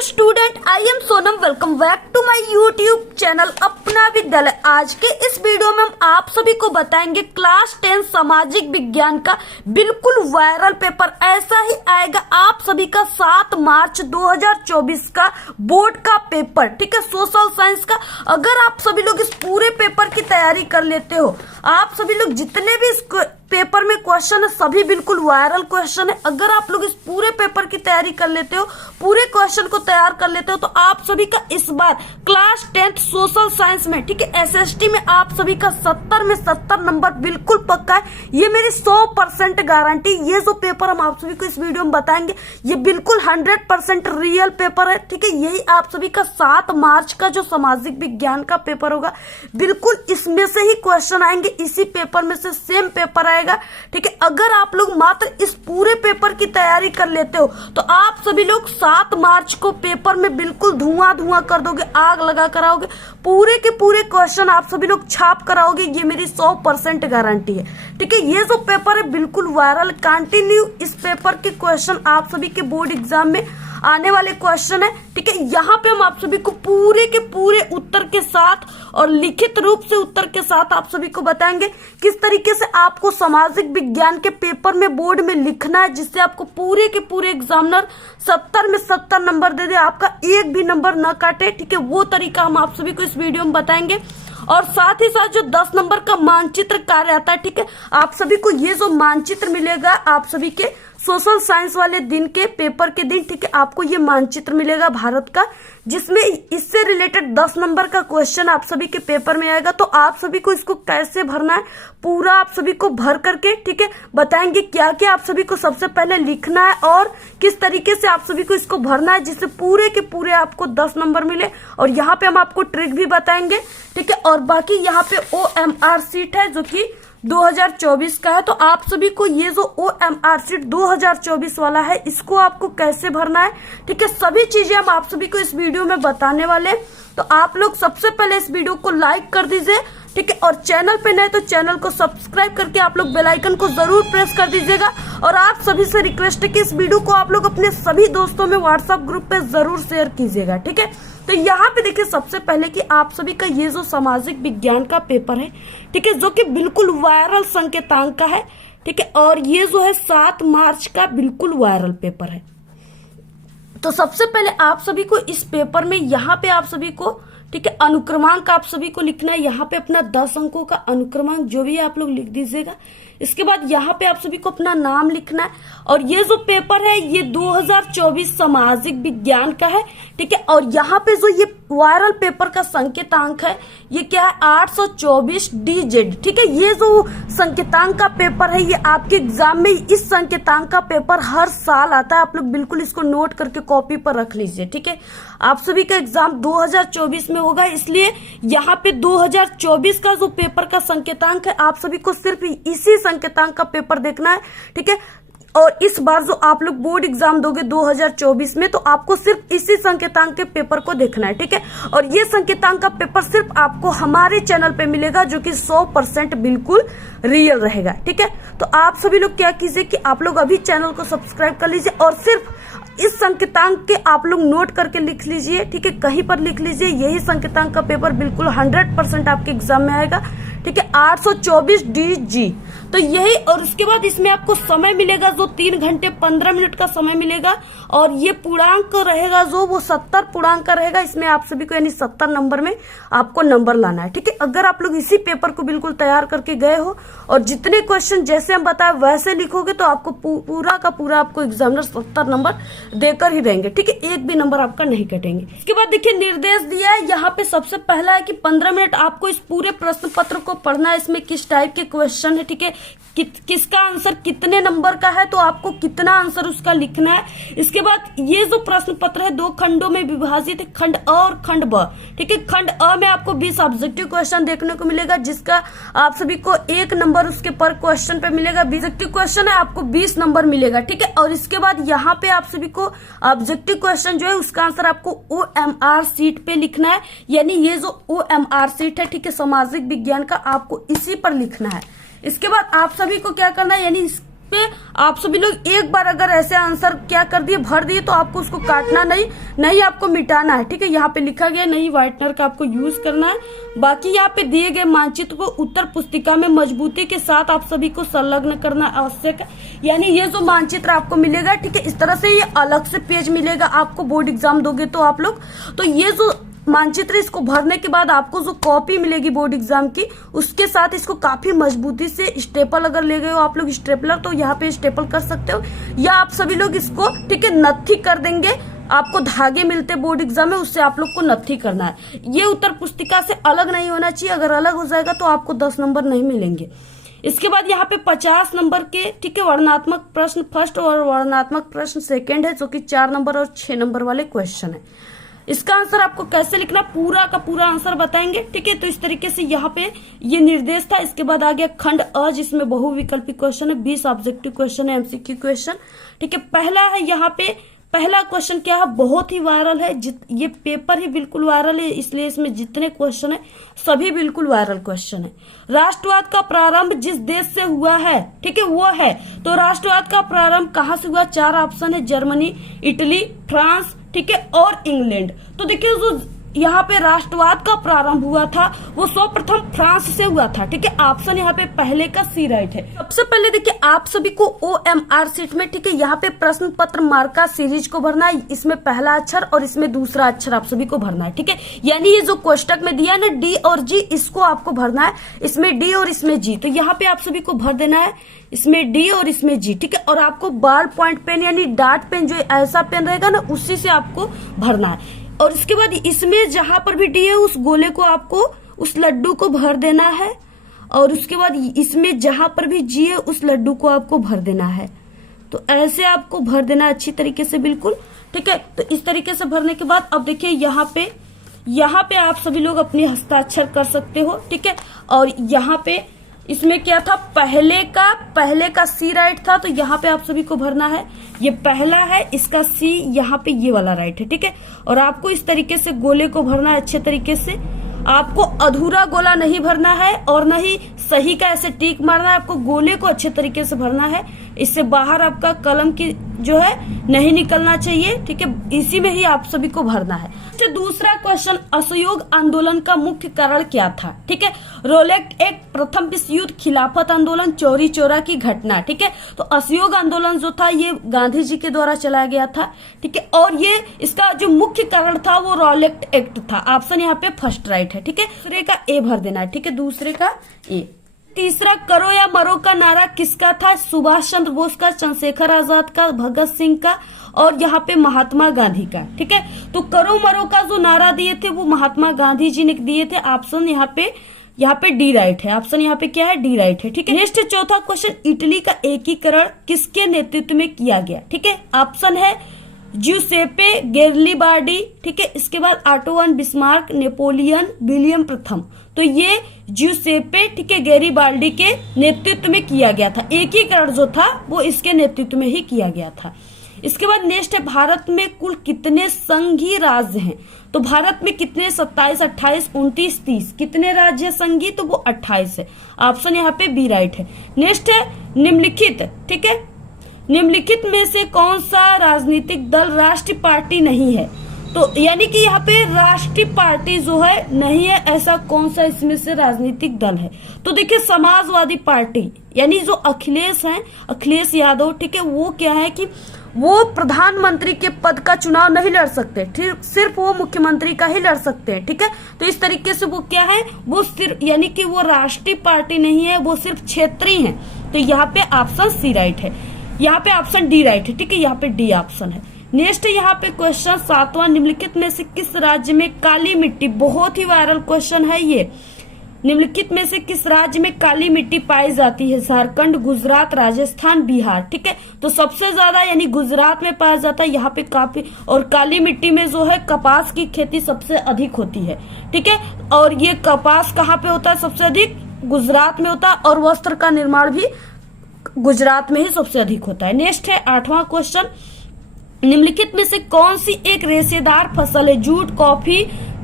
Student, I am Sonam. Welcome back to my YouTube channel अपना विद्यालय। आज के इस वीडियो में हम आप सभी को बताएंगे क्लास 10 सामाजिक विज्ञान का बिल्कुल वायरल पेपर ऐसा ही आएगा आप सभी का 7 मार्च 2024 का बोर्ड का पेपर, ठीक है, सोशल साइंस का। अगर आप सभी लोग इस पूरे पेपर की तैयारी कर लेते हो, आप सभी लोग जितने भी इस पेपर में क्वेश्चन है सभी बिल्कुल वायरल क्वेश्चन है। अगर आप लोग इस पूरे पेपर की तैयारी कर लेते हो, पूरे क्वेश्चन को तैयार कर लेते हो, तो आप सभी का इस बार क्लास 10 सोशल साइंस में, ठीक है, एसएसटी में आप सभी का 70 में 70 नंबर बिल्कुल पक्का है। ये मेरी 100% गारंटी। ये जो पेपर हम आप सभी को इस वीडियो में बताएंगे ये बिल्कुल 100% रियल पेपर है, ठीक है। यही आप सभी का 7 मार्च का जो सामाजिक विज्ञान का पेपर होगा, बिल्कुल इसमें से ही क्वेश्चन आएंगे, इसी पेपर में से सेम पेपर आएगा, ठीक है। अगर आप लोग मात्र इस पूरे पेपर की तैयारी कर लेते हो तो आप सभी लोग 7 मार्च को पेपर में बिल्कुल धुआं धुआं कर दोगे, आग लगा कराओगे, पूरे के पूरे क्वेश्चन आप सभी लोग छाप कराओगे। ये मेरी 100% गारंटी है, ठीक है। ये जो पेपर है बिल्कुल वायरल, कंटिन्यू इस पेपर के क्वेश्चन आप सभी के बोर्ड एग्जाम में आने वाले क्वेश्चन है, ठीक है। यहाँ पे हम आप सभी को पूरे के पूरे उत्तर के साथ और लिखित रूप से उत्तर के साथ आप सभी को बताएंगे किस तरीके से आपको सामाजिक विज्ञान के पेपर में बोर्ड में लिखना है, जिससे आपको पूरे के पूरे एग्जामिनर 70 में 70 नंबर दे दे, आपका एक भी नंबर न काटे, ठीक है। वो तरीका हम आप सभी को इस वीडियो में बताएंगे। और साथ ही साथ जो 10 नंबर का मानचित्र कार्य आता है, ठीक है, आप सभी को ये जो मानचित्र मिलेगा आप सभी के सोशल साइंस वाले दिन के पेपर के दिन, ठीक है, आपको ये मानचित्र मिलेगा भारत का, जिसमें इससे रिलेटेड 10 नंबर का क्वेश्चन आप सभी के पेपर में आएगा। तो आप सभी को इसको कैसे भरना है पूरा आप सभी को भर करके, ठीक है, बताएंगे क्या क्या आप सभी को सबसे पहले लिखना है और किस तरीके से आप सभी को इसको भरना है, जिससे पूरे के पूरे आपको 10 नंबर मिले। और यहाँ पे हम आपको ट्रिक भी बताएंगे, ठीक है। और बाकी यहाँ पे OMR सीट है जो कि 2024 का है। तो आप सभी को ये जो OMR सीट 2024 वाला है इसको आपको कैसे भरना है, ठीक है, सभी चीजें हम आप सभी को इस वीडियो में बताने वाले हैं। तो आप लोग सबसे पहले इस वीडियो को लाइक कर दीजिए, ठीक है, और चैनल पे नए तो चैनल को सब्सक्राइब करके आप लोग बेल आइकन को जरूर प्रेस कर दीजिएगा। और आप सभी से रिक्वेस्ट है कि इस वीडियो को आप लोग अपने सभी दोस्तों में व्हाट्सएप ग्रुप पे जरूर शेयर कीजिएगा, ठीक है। तो यहाँ पे देखिए सबसे पहले कि आप सभी का ये जो सामाजिक विज्ञान का पेपर है, ठीक है, जो कि बिल्कुल वायरल संकेतांक का है, ठीक है, और ये जो है 7 मार्च का बिल्कुल वायरल पेपर है। तो सबसे पहले आप सभी को इस पेपर में यहाँ पे आप सभी को, ठीक है, अनुक्रमांक आप सभी को लिखना है। यहाँ पे अपना 10 अंकों का अनुक्रमांक जो भी आप लोग लिख दीजिएगा। इसके बाद यहाँ पे आप सभी को अपना नाम लिखना है। और ये जो पेपर है ये 2024 सामाजिक विज्ञान का है, ठीक है। और यहाँ पे जो ये वायरल पेपर का संकेतांक है ये क्या है, 824 DZ, ठीक है। ये जो संकेतांक का पेपर है ये आपके एग्जाम में इस संकेतांक का पेपर हर साल आता है। आप लोग बिल्कुल इसको नोट करके कॉपी पर रख लीजिए, ठीक है। आप सभी का एग्जाम 2024 में होगा, इसलिए यहाँ पे 2024 का जो पेपर का संकेतांक है आप सभी को सिर्फ इसी संकेतांक का पेपर देखना है, ठीक है। और इस बार जो आप लोग बोर्ड एग्जाम दोगे 2024 में, तो आपको सिर्फ इसी संकेतांक के पेपर को देखना है, ठीक है। और ये संकेतांक का पेपर सिर्फ आपको हमारे चैनल पे मिलेगा जो कि 100% बिल्कुल रियल रहेगा, ठीक है। तो आप सभी लोग क्या कीजिए कि आप लोग अभी चैनल को सब्सक्राइब कर लीजिए और सिर्फ इस संकेतांक के आप लोग नोट करके लिख लीजिए, ठीक है, कहीं पर लिख लीजिए। यही संकेतांक का पेपर बिल्कुल 100% आपके एग्जाम में आएगा, ठीक है, 824 DG। तो यही, और उसके बाद इसमें आपको समय मिलेगा जो 3 घंटे 15 मिनट का समय मिलेगा। और ये पूर्णांक रहेगा जो वो 70 पूर्णांक का रहेगा। इसमें आप सभी को यानी 70 नंबर में आपको नंबर लाना है, ठीक है। अगर आप लोग इसी पेपर को बिल्कुल तैयार करके गए हो और जितने क्वेश्चन जैसे हम बताए वैसे लिखोगे तो आपको पूरा का पूरा आपको एग्जामिनर 70 नंबर देकर ही देंगे, ठीक है, एक भी नंबर आपका नहीं कटेंगे। इसके बाद देखिए निर्देश दिया है यहाँ पे। सबसे पहला है कि 15 मिनट आपको इस पूरे प्रश्न पत्र को पढ़ना है। इसमें किस टाइप के क्वेश्चन है, ठीक है, किसका आंसर कितने नंबर का है, तो आपको कितना आंसर उसका लिखना है। इसके बाद ये जो प्रश्न पत्र है 2 खंडों में विभाजित है, खंड अ और खंड ब, ठीक है। खंड अ में आपको 20 ऑब्जेक्टिव क्वेश्चन देखने को मिलेगा, जिसका आप सभी को 1 नंबर उसके पर क्वेश्चन पे मिलेगा। ऑब्जेक्टिव क्वेश्चन है आपको 20 नंबर मिलेगा, ठीक है। और इसके बाद यहाँ पे आप सभी को ऑब्जेक्टिव क्वेश्चन जो है उसका आंसर आपको OMR सीट पे लिखना है, यानी ये जो OMR सीट है, ठीक है, सामाजिक विज्ञान का, आपको इसी पर लिखना है। इसके बाद आप सभी को क्या करना है, यानी पे आप सभी लोग एक बार अगर ऐसे आंसर क्या कर दिए, भर दिए, तो आपको उसको काटना नहीं आपको मिटाना है। ठीक है, यहाँ पे लिखा गया नहीं व्हाइटनर का आपको यूज करना है। बाकी यहाँ पे दिए गए मानचित्र को उत्तर पुस्तिका में मजबूती के साथ आप सभी को संलग्न करना आवश्यक है। यानी ये जो मानचित्र आपको मिलेगा, ठीक है, इस तरह से ये अलग से पेज मिलेगा आपको, बोर्ड एग्जाम दोगे तो आप लोग, तो ये जो मानचित्र इसको भरने के बाद आपको जो कॉपी मिलेगी बोर्ड एग्जाम की, उसके साथ इसको काफी मजबूती से स्टेपल अगर ले गए हो आप लोग स्टेपलर, तो यहाँ पे स्टेपल कर सकते हो, या आप सभी लोग इसको, ठीक है, नत्थी कर देंगे। आपको धागे मिलते बोर्ड एग्जाम में, उससे आप लोग को नत्थी करना है। ये उत्तर पुस्तिका से अलग नहीं होना चाहिए, अगर अलग हो जाएगा तो आपको 10 नंबर नहीं मिलेंगे। इसके बाद यहाँ पे 50 नंबर के, ठीक है, वर्णनात्मक प्रश्न फर्स्ट और वर्णनात्मक प्रश्न सेकंड है, जो कि 4 नंबर और 6 नंबर वाले क्वेश्चन है। इसका आंसर आपको कैसे लिखना, पूरा का पूरा आंसर बताएंगे। ठीक है, तो इस तरीके से यहाँ पे ये निर्देश था। इसके बाद आ गया खंड अ, जिसमें बहुविकल्पी क्वेश्चन है, 20 ऑब्जेक्टिव क्वेश्चन है, एमसीक्यू क्वेश्चन। ठीक है, पहला है यहाँ पे, पहला क्वेश्चन क्या है, बहुत ही वायरल है, ये पेपर ही बिल्कुल वायरल है, इसलिए इसमें जितने क्वेश्चन है सभी बिल्कुल वायरल क्वेश्चन है। राष्ट्रवाद का प्रारंभ जिस देश से हुआ है, ठीक है, वो है, तो राष्ट्रवाद का प्रारंभ कहाँ से हुआ, 4 ऑप्शन है, जर्मनी, इटली, फ्रांस, ठीक है, और इंग्लैंड। तो देखिए जो यहाँ पे राष्ट्रवाद का प्रारंभ हुआ था वो सर्वप्रथम फ्रांस से हुआ था। ठीक है, ऑप्शन यहाँ पे पहले का सी राइट है। सबसे पहले देखिए आप सभी को OMR सीट में, ठीक है, यहाँ पे प्रश्न पत्र मार्का सीरीज को भरना है। इसमें पहला अक्षर और इसमें दूसरा अक्षर आप सभी को भरना है। ठीक है, यानी ये जो कोष्टक में दिया है ना D और G, इसको आपको भरना है, इसमें D और इसमें G, तो यहाँ पे आप सभी को भर देना है, इसमें D और इसमें G। ठीक है, और आपको बॉल पॉइंट पेन यानी डार्ट पेन, जो ऐसा पेन रहेगा ना, उसी से आपको भरना है। और इसके बाद इसमें जहां पर भी डी है उस गोले को आपको, उस लड्डू को भर देना है, और उसके बाद इसमें जहां पर भी जी है उस लड्डू को आपको भर देना है। तो ऐसे आपको भर देना है अच्छी तरीके से, बिल्कुल। ठीक है, तो इस तरीके से भरने के बाद अब देखिए यहाँ पे आप सभी लोग अपने हस्ताक्षर कर सकते हो। ठीक है, और यहाँ पे इसमें क्या था, पहले का सी राइट था, तो यहाँ पे आप सभी को भरना है, ये पहला है, इसका सी यहाँ पे ये वाला राइट है। ठीक है, और आपको इस तरीके से गोले को भरना है अच्छे तरीके से। आपको अधूरा गोला नहीं भरना है और न ही सही का ऐसे टिक मारना है, आपको गोले को अच्छे तरीके से भरना है। इससे बाहर आपका कलम की जो है नहीं निकलना चाहिए। ठीक है, इसी में ही आप सभी को भरना है। तो दूसरा क्वेश्चन, असहयोग आंदोलन का मुख्य कारण क्या था। ठीक है, रोलेक्ट एक्ट, प्रथम विश्व युद्ध, खिलाफत आंदोलन, चौरी चौरा की घटना। ठीक है, तो असहयोग आंदोलन जो था ये गांधी जी के द्वारा चलाया गया था। ठीक है, और ये इसका जो मुख्य कारण था वो रोलेक्ट एक्ट था। ऑप्शन यहाँ पे फर्स्ट राइट है। ठीक है, दूसरे का ए भर देना है। ठीक है, दूसरे का ए। तीसरा, करो या मरो का नारा किसका था, सुभाष चंद्र बोस का, चंद्रशेखर आजाद का, भगत सिंह का, और यहाँ पे महात्मा गांधी का। ठीक है, तो करो मरो का जो नारा दिए थे वो महात्मा गांधी जी ने दिए थे। ऑप्शन यहाँ पे डी राइट है। ऑप्शन यहाँ पे क्या है, डी राइट है। ठीक है, नेक्स्ट चौथा क्वेश्चन, इटली का एकीकरण किसके नेतृत्व में किया गया। ठीक है, ऑप्शन है ज्यूसेपे गेरिबाल्डी। ठीक है, इसके बाद ऑटोवन बिस्मार्क, नेपोलियन, विलियम प्रथम। तो ये ज्यूसेपे, ठीक है, गेरिबाल्डी के नेतृत्व में किया गया था। एकीकरण जो था वो इसके नेतृत्व में ही किया गया था। इसके बाद नेक्स्ट है, भारत में कुल कितने संघीय राज्य हैं। तो भारत में कितने, 27, 28, 29, 30, कितने राज्य संघीय, तो वो 28 है। ऑप्शन यहाँ पे बी राइट है। नेक्स्ट है निम्नलिखित, ठीक है, निम्नलिखित में से कौन सा राजनीतिक दल राष्ट्रीय पार्टी नहीं है। तो यानी कि यहाँ पे राष्ट्रीय पार्टी जो है नहीं है, ऐसा कौन सा इसमें से राजनीतिक दल है। तो देखिए समाजवादी पार्टी, यानी जो अखिलेश हैं, अखिलेश यादव, ठीक है, वो क्या है कि वो प्रधानमंत्री के पद का चुनाव नहीं लड़ सकते, ठीक, सिर्फ वो मुख्यमंत्री का ही लड़ सकते हैं। ठीक है, तो इस तरीके से वो क्या है, वो सिर्फ, यानी कि वो राष्ट्रीय पार्टी नहीं है, वो सिर्फ क्षेत्रीय है। तो यहाँ पे ऑप्शन सी राइट है, यहाँ पे ऑप्शन डी राइट है। ठीक है, यहाँ पे डी ऑप्शन है। नेक्स्ट यहाँ पे क्वेश्चन 7वां, निम्नलिखित में से किस राज्य में काली मिट्टी, बहुत ही वायरल क्वेश्चन है ये, निम्नलिखित में से किस राज्य में काली मिट्टी पाई जाती है। झारखंड, गुजरात, राजस्थान, बिहार। ठीक है, तो सबसे ज्यादा यानी गुजरात में पाया जाता है यहाँ पे काफी, और काली मिट्टी में जो है कपास की खेती सबसे अधिक होती है। ठीक है, और ये कपास कहाँ पे होता है सबसे अधिक, गुजरात में होता है, और वस्त्र का निर्माण भी गुजरात में ही सबसे अधिक होता है। नेक्स्ट है 8वां क्वेश्चन, निम्नलिखित में से कौन सी एक रेशेदार फसल है, जूट, कॉफी, ठीक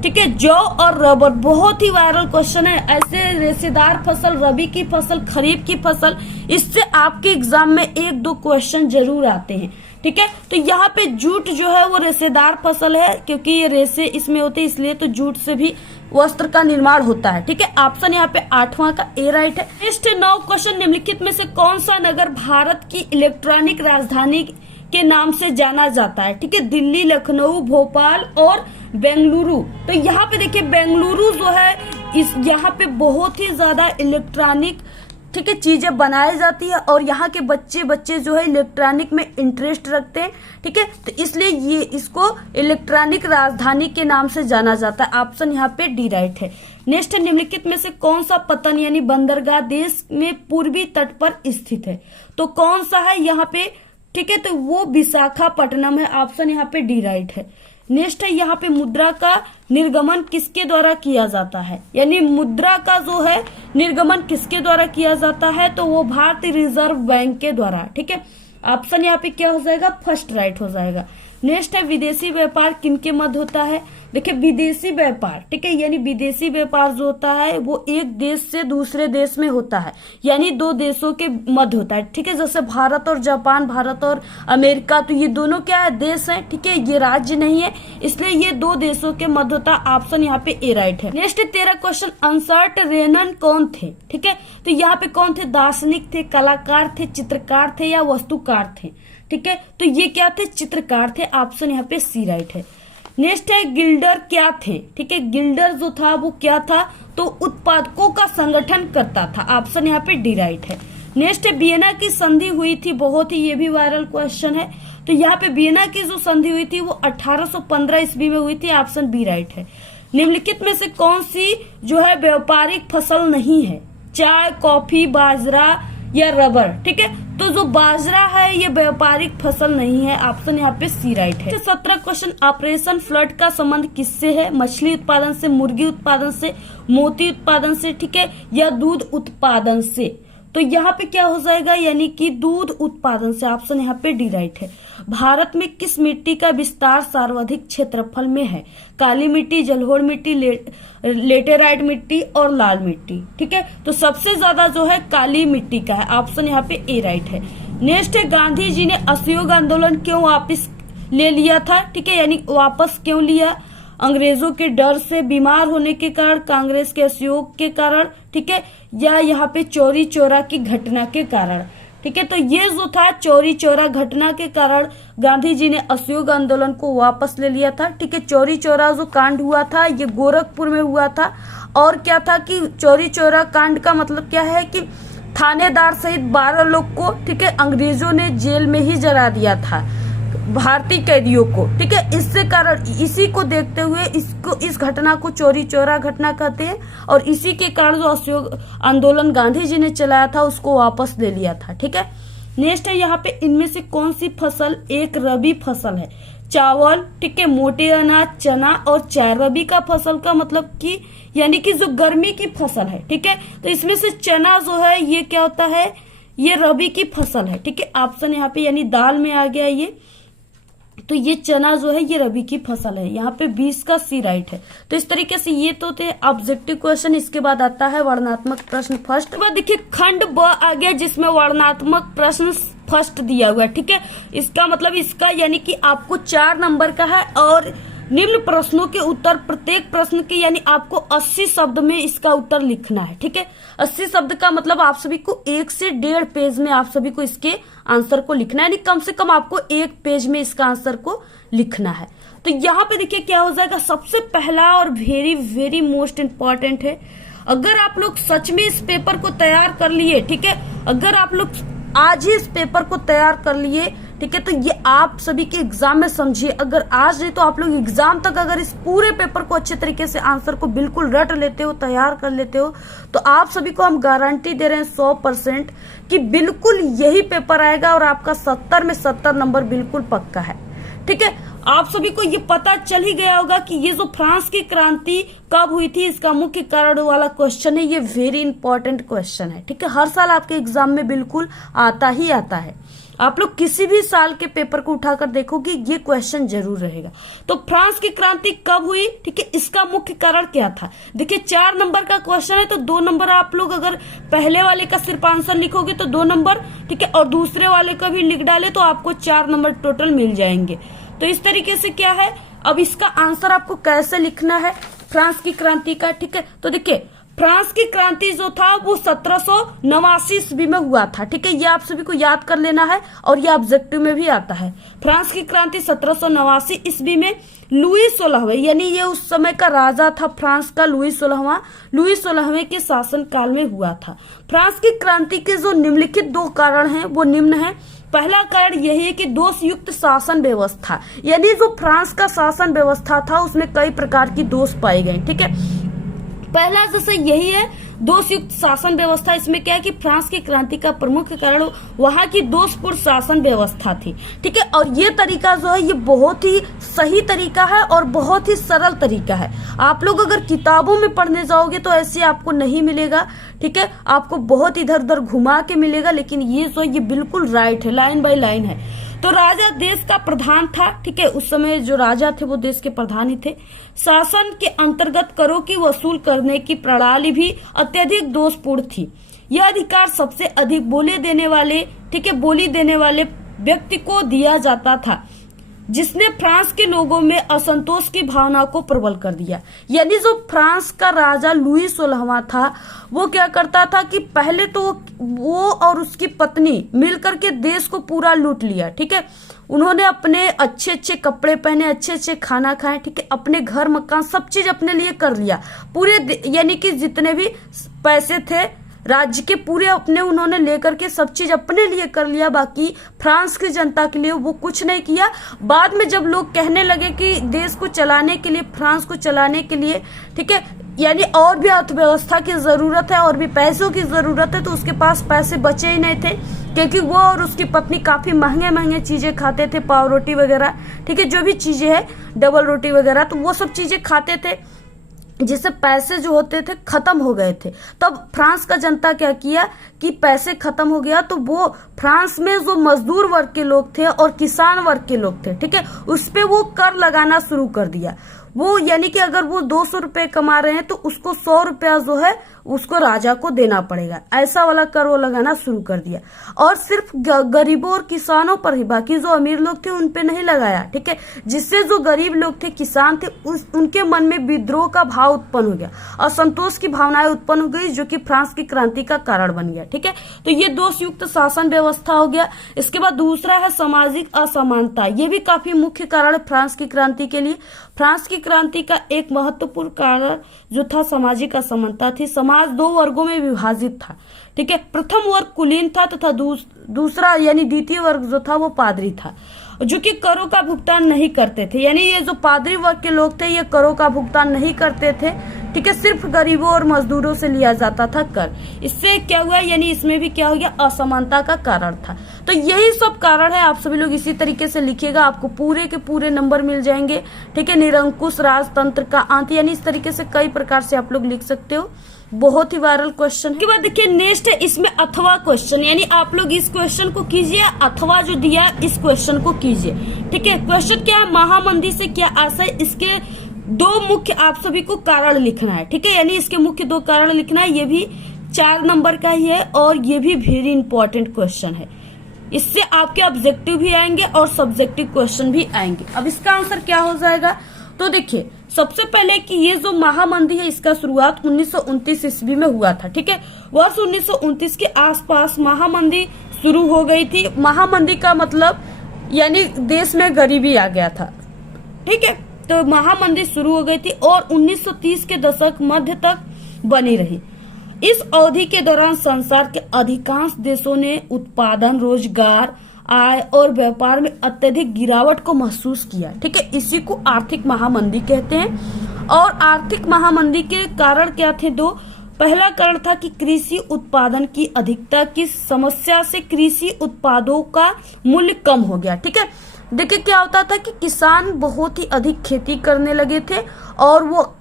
ठीक है। जौ और रबर बहुत ही वायरल क्वेश्चन है। ऐसे रेशेदार फसल, रबी की फसल, खरीफ की फसल, इससे आपके एग्जाम में 1-2 क्वेश्चन जरूर आते हैं, ठीक है। तो यहाँ पे जूट जो है वो रेशेदार फसल है, क्योंकि ये रेशे इसमें होते हैं, इसलिए तो जूट से भी वस्त्र का निर्माण होता है, ठीक है। ऑप्शन यहाँ पे 8वां का ए राइट है। नेक्स्ट 9 क्वेश्चन, निम्नलिखित में से कौन सा नगर भारत की इलेक्ट्रॉनिक राजधानी के नाम से जाना जाता है, ठीक है। दिल्ली, लखनऊ, भोपाल और बेंगलुरु। तो यहाँ पे देखिए बेंगलुरु जो है इस यहाँ पे बहुत ही ज्यादा इलेक्ट्रॉनिक, ठीक है, चीजें बनाई जाती है और यहाँ के बच्चे जो है इलेक्ट्रॉनिक में इंटरेस्ट रखते हैं, ठीक है। तो इसलिए ये इसको इलेक्ट्रॉनिक राजधानी के नाम से जाना जाता है। ऑप्शन यहाँ पे डी राइट है। नेक्स्ट, निम्नलिखित में से कौन सा पतन यानी बंदरगाह देश में पूर्वी तट पर स्थित है, तो कौन सा है यहाँ पे, ठीक है। तो वो विशाखापट्टनम है। ऑप्शन यहाँ पे डी राइट है। नेक्स्ट है यहाँ पे मुद्रा का निर्गमन किसके द्वारा किया जाता है, यानी मुद्रा का जो है निर्गमन किसके द्वारा किया जाता है, तो वो भारतीय रिजर्व बैंक के द्वारा, ठीक है। ऑप्शन यहाँ पे क्या हो जाएगा, फर्स्ट राइट हो जाएगा। नेक्स्ट है विदेशी व्यापार किनके मध्य होता है। देखिए विदेशी व्यापार, ठीक है, यानी विदेशी व्यापार जो होता है वो एक देश से दूसरे देश में होता है, यानी 2 देशों के मध्य होता है, ठीक है। जैसे भारत और जापान, भारत और अमेरिका, तो ये दोनों क्या है, देश हैं, ठीक है, ये राज्य नहीं है, इसलिए ये 2 देशों के मध्य होता है। ऑप्शन यहाँ पे ए राइट है। नेक्स्ट 13 क्वेश्चन, अंसर्ट रेनन कौन थे, ठीक है। तो यहाँ पे कौन थे, दार्शनिक थे, कलाकार थे, चित्रकार थे या वस्तुकार थे, ठीक है। तो ये क्या थे, चित्रकार थे। ऑप्शन यहाँ पे सी राइट है। नेक्स्ट है गिल्डर क्या थे, ठीक है। गिल्डर जो था वो क्या था, तो उत्पादकों का संगठन करता था। ऑप्शन यहाँ पे डी राइट है। नेक्स्ट है वियना की संधि हुई थी, बहुत ही ये भी वायरल क्वेश्चन है। तो यहाँ पे वियना की जो संधि हुई थी वो 1815 ईस्वी में हुई थी। ऑप्शन बी राइट है। निम्नलिखित में से कौन सी जो है व्यापारिक फसल नहीं है, चाय, कॉफी, बाजरा या रबर, ठीक है। तो जो बाजरा है ये व्यापारिक फसल नहीं है। ऑप्शन यहाँ पे सी राइट है। 17 क्वेश्चन, ऑपरेशन फ्लड का संबंध किससे है, मछली उत्पादन से, मुर्गी उत्पादन से, मोती उत्पादन से, ठीक है, या दूध उत्पादन से। तो यहाँ पे क्या हो जाएगा, यानी कि दूध उत्पादन से। ऑप्शन यहाँ पे डी राइट है। भारत में किस मिट्टी का विस्तार सर्वाधिक क्षेत्रफल में है, काली मिट्टी, जलोढ़ मिट्टी, लेटेराइट मिट्टी और लाल मिट्टी, ठीक है। तो सबसे ज्यादा जो है काली मिट्टी का है। ऑप्शन यहाँ पे ए राइट है। नेक्स्ट है गांधी जी ने असहयोग आंदोलन क्यों वापस ले लिया था, ठीक है, यानी वापस क्यों लिया, अंग्रेजों के डर से, बीमार होने के कारण, कांग्रेस के असहयोग के कारण, ठीक है, या यहाँ पे चोरी चोरा की घटना के कारण, ठीक है। तो ये जो था चोरी चोरा घटना के कारण गांधी जी ने असहयोग आंदोलन को वापस ले लिया था, ठीक है। चोरी चोरा जो कांड हुआ था ये गोरखपुर में हुआ था, और क्या था कि चोरी चोरा कांड का मतलब क्या है कि थानेदार सहित 12 लोग को, ठीक है, अंग्रेजों ने जेल में ही जला दिया था, भारतीय कैदियों को, ठीक है। इससे कारण इसी को देखते हुए इस घटना को चोरी चोरा घटना कहते हैं, और इसी के कारण जो असहयोग आंदोलन गांधी जी ने चलाया था उसको वापस ले लिया था, ठीक है। नेक्स्ट है यहाँ पे इनमें से कौन सी फसल एक रबी फसल है, चावल, ठीक है, मोटे अनाज, चना और चाय। रबी का फसल का मतलब कि यानी कि जो गर्मी की फसल है, ठीक है। तो इसमें से चना जो है ये क्या होता है, ये रबी की फसल है, ठीक है। ऑप्शन यहाँ पे यानी दाल में आ गया ये, तो ये चना जो है ये रबी की फसल है। यहाँ पे 20 का सी राइट है। तो इस तरीके से ये तो थे ऑब्जेक्टिव क्वेश्चन। इसके बाद आता है वर्णनात्मक प्रश्न फर्स्ट। बाद देखिए खंड ब आ गया जिसमें वर्णनात्मक प्रश्न फर्स्ट दिया हुआ है, ठीक है। इसका मतलब इसका यानी कि आपको 4 नंबर का है, और निम्न प्रश्नों के उत्तर, प्रत्येक प्रश्न के यानी आपको 80 शब्द में इसका उत्तर लिखना है, ठीक है। 80 शब्द का मतलब आप सभी को 1 से 1.5 पेज में आप सभी को इसके आंसर को लिखना है, यानी कम से कम आपको 1 पेज में इसका आंसर को लिखना है। तो यहाँ पे देखिए क्या हो जाएगा, सबसे पहला और वेरी वेरी मोस्ट इम्पोर्टेंट है, अगर आप लोग सच में इस पेपर को तैयार कर लिए, ठीक है, अगर आप लोग आज ही इस पेपर को तैयार कर लिए, ठीक है, तो ये आप सभी के एग्जाम में समझिए, अगर आज नहीं तो आप लोग एग्जाम तक अगर इस पूरे पेपर को अच्छे तरीके से आंसर को बिल्कुल रट लेते हो, तैयार कर लेते हो, तो आप सभी को हम गारंटी दे रहे हैं 100% कि बिल्कुल यही पेपर आएगा और आपका 70 में 70 नंबर बिल्कुल पक्का है, ठीक है। आप सभी को ये पता चल ही गया होगा कि ये जो फ्रांस की क्रांति कब हुई थी, इसका मुख्य कारण वाला क्वेश्चन है, ये वेरी इंपॉर्टेंट क्वेश्चन है, ठीक है। हर साल आपके एग्जाम में बिल्कुल आता ही आता है। आप लोग किसी भी साल के पेपर को उठाकर देखोगे ये क्वेश्चन जरूर रहेगा। तो फ्रांस की क्रांति कब हुई, ठीक है, इसका मुख्य कारण क्या था। देखिए 4 नंबर का क्वेश्चन है, तो 2 नंबर आप लोग अगर पहले वाले का सिर्फ आंसर लिखोगे तो 2 नंबर, ठीक है, और दूसरे वाले का भी लिख डाले तो आपको 4 नंबर टोटल मिल जाएंगे। तो इस तरीके से क्या है, अब इसका आंसर आपको कैसे लिखना है फ्रांस की क्रांति का, ठीक है। तो देखिए फ्रांस की क्रांति जो था वो 1789 ईस्वी में हुआ था, ठीक है, ये आप सभी को याद कर लेना है और ये ऑब्जेक्टिव में भी आता है। फ्रांस की क्रांति 1789 ईस्वी में लुई 16वें, यानी ये उस समय का राजा था फ्रांस का लुई 16वें के शासन काल में हुआ था। फ्रांस की क्रांति के जो निम्नलिखित 2 कारण हैं वो निम्न है। पहला कारण यही है कि दोषयुक्त शासन व्यवस्था, यानी जो फ्रांस का शासन व्यवस्था था उसमें कई प्रकार की दोष पाए गए, ठीक है। पहला जैसे यही है दोषयुक्त शासन व्यवस्था। इसमें क्या है कि फ्रांस की क्रांति का प्रमुख कारण वहां की दोषपूर्ण शासन व्यवस्था थी, ठीक है। और ये तरीका जो है ये बहुत ही सही तरीका है और बहुत ही सरल तरीका है। आप लोग अगर किताबों में पढ़ने जाओगे तो ऐसे आपको नहीं मिलेगा, ठीक है, आपको बहुत इधर उधर घुमा के मिलेगा, लेकिन ये जो ये बिल्कुल राइट है, लाइन बाय लाइन है। तो राजा देश का प्रधान था, ठीक है, उस समय जो राजा थे वो देश के प्रधान ही थे। शासन के अंतर्गत करों की वसूल करने की प्रणाली भी अत्यधिक दोषपूर्ण थी। यह अधिकार सबसे अधिक बोली देने वाले व्यक्ति को दिया जाता था, जिसने फ्रांस के लोगों में असंतोष की भावना को प्रबल कर दिया। यानी जो फ्रांस का राजा लुई 16वां था वो क्या करता था कि पहले तो वो और उसकी पत्नी मिलकर के देश को पूरा लूट लिया, ठीक है। उन्होंने अपने अच्छे अच्छे कपड़े पहने, अच्छे अच्छे खाना खाए, ठीक है, अपने घर मकान सब चीज अपने लिए कर लिया पूरे, यानी कि जितने भी पैसे थे राज्य के पूरे अपने उन्होंने लेकर के सब चीज अपने लिए कर लिया। बाकी फ्रांस की जनता के लिए वो कुछ नहीं किया। बाद में जब लोग कहने लगे कि देश को चलाने के लिए, फ्रांस को चलाने के लिए, ठीक है, यानी और भी अर्थव्यवस्था की जरूरत है और भी पैसों की जरूरत है, तो उसके पास पैसे बचे ही नहीं थे, क्योंकि वो और उसकी पत्नी काफी महंगे महंगे चीजें खाते थे, पाव रोटी वगैरह, ठीक है, जो भी चीजें है, डबल रोटी वगैरह, तो वो सब चीजें खाते थे, जिससे पैसे जो होते थे खत्म हो गए थे। तब फ्रांस का जनता क्या किया कि पैसे खत्म हो गया तो वो फ्रांस में जो मजदूर वर्ग के लोग थे और किसान वर्ग के लोग थे, ठीक है, उस पे वो कर लगाना शुरू कर दिया। वो यानी कि अगर वो 200 रुपए कमा रहे हैं तो उसको 100 रुपया जो है उसको राजा को देना पड़ेगा, ऐसा वाला कर वो लगाना शुरू कर दिया। और सिर्फ गरीबों और किसानों पर ही, बाकी जो अमीर लोग थे उन पे नहीं लगाया, ठीक है, जिससे जो गरीब लोग थे, किसान थे, उनके मन में विद्रोह का भाव उत्पन्न हो गया, असंतोष की भावनाएं उत्पन्न हो गई, जो कि फ्रांस की क्रांति का कारण बन गया, ठीक है। तो ये दोषयुक्त शासन व्यवस्था हो गया। इसके बाद दूसरा है सामाजिक असमानता, ये भी काफी मुख्य कारण है फ्रांस की क्रांति के लिए। फ्रांस की क्रांति का एक महत्वपूर्ण कारण जो था सामाजिक असमानता थी। समाज 2 वर्गों में विभाजित था, ठीक है। प्रथम वर्ग कुलीन था तथा दूसरा यानी द्वितीय वर्ग जो था वो पादरी था, जो कि करों का भुगतान नहीं करते थे। यानी ये जो पादरी वर्ग के लोग थे ये करों का भुगतान नहीं करते थे, ठीक है, सिर्फ गरीबों और मजदूरों से लिया जाता था कर। इससे क्या हुआ, यानी इसमें भी क्या हो गया, असमानता का कारण था। तो यही सब कारण है। आप सभी लोग इसी तरीके से लिखिएगा, आपको पूरे के पूरे नंबर मिल जाएंगे, ठीक है। निरंकुश राजतंत्र का अंत, यानी इस तरीके से कई प्रकार से आप लोग लिख सकते हो, बहुत ही वायरल क्वेश्चन। के बाद देखिए नेक्स्ट है इसमें अथवा क्वेश्चन, यानी आप लोग इस क्वेश्चन को कीजिए, अथवा जो दिया इस क्वेश्चन को कीजिए, ठीक है। क्वेश्चन क्या है, महामंदी से क्या आशय, इसके 2 मुख्य आप सभी को कारण लिखना है, ठीक है, यानी इसके मुख्य 2 कारण लिखना है। ये भी 4 नंबर का ही है और ये भी वेरी इंपॉर्टेंट क्वेश्चन है। इससे आपके ऑब्जेक्टिव भी आएंगे और सब्जेक्टिव क्वेश्चन भी आएंगे। अब इसका आंसर क्या हो जाएगा, तो देखिए सबसे पहले कि ये जो महामंदी है इसका शुरुआत 1929 ईस्वी में हुआ था, ठीक है। वर्ष 1929 के आसपास महामंदी शुरू हो गई थी। महामंदी का मतलब यानी देश में गरीबी आ गया था, ठीक है। तो महामंदी शुरू हो गई थी और 1930 के दशक मध्य तक बनी रही। इस अवधि के दौरान संसार के अधिकांश देशों ने उत्पादन, रोजगार, आय और व्यापार में अत्यधिक गिरावट को महसूस किया, ठीक है। इसी को आर्थिक महामंदी कहते हैं। और आर्थिक महामंदी के कारण क्या थे 2। पहला कारण था कि कृषि उत्पादन की अधिकता की समस्या से कृषि उत्पादों का मूल्य कम हो गया, ठीक है। देखिए क्या होता था कि किसान बहुत ही अधिक खेती करने लगे थे और वो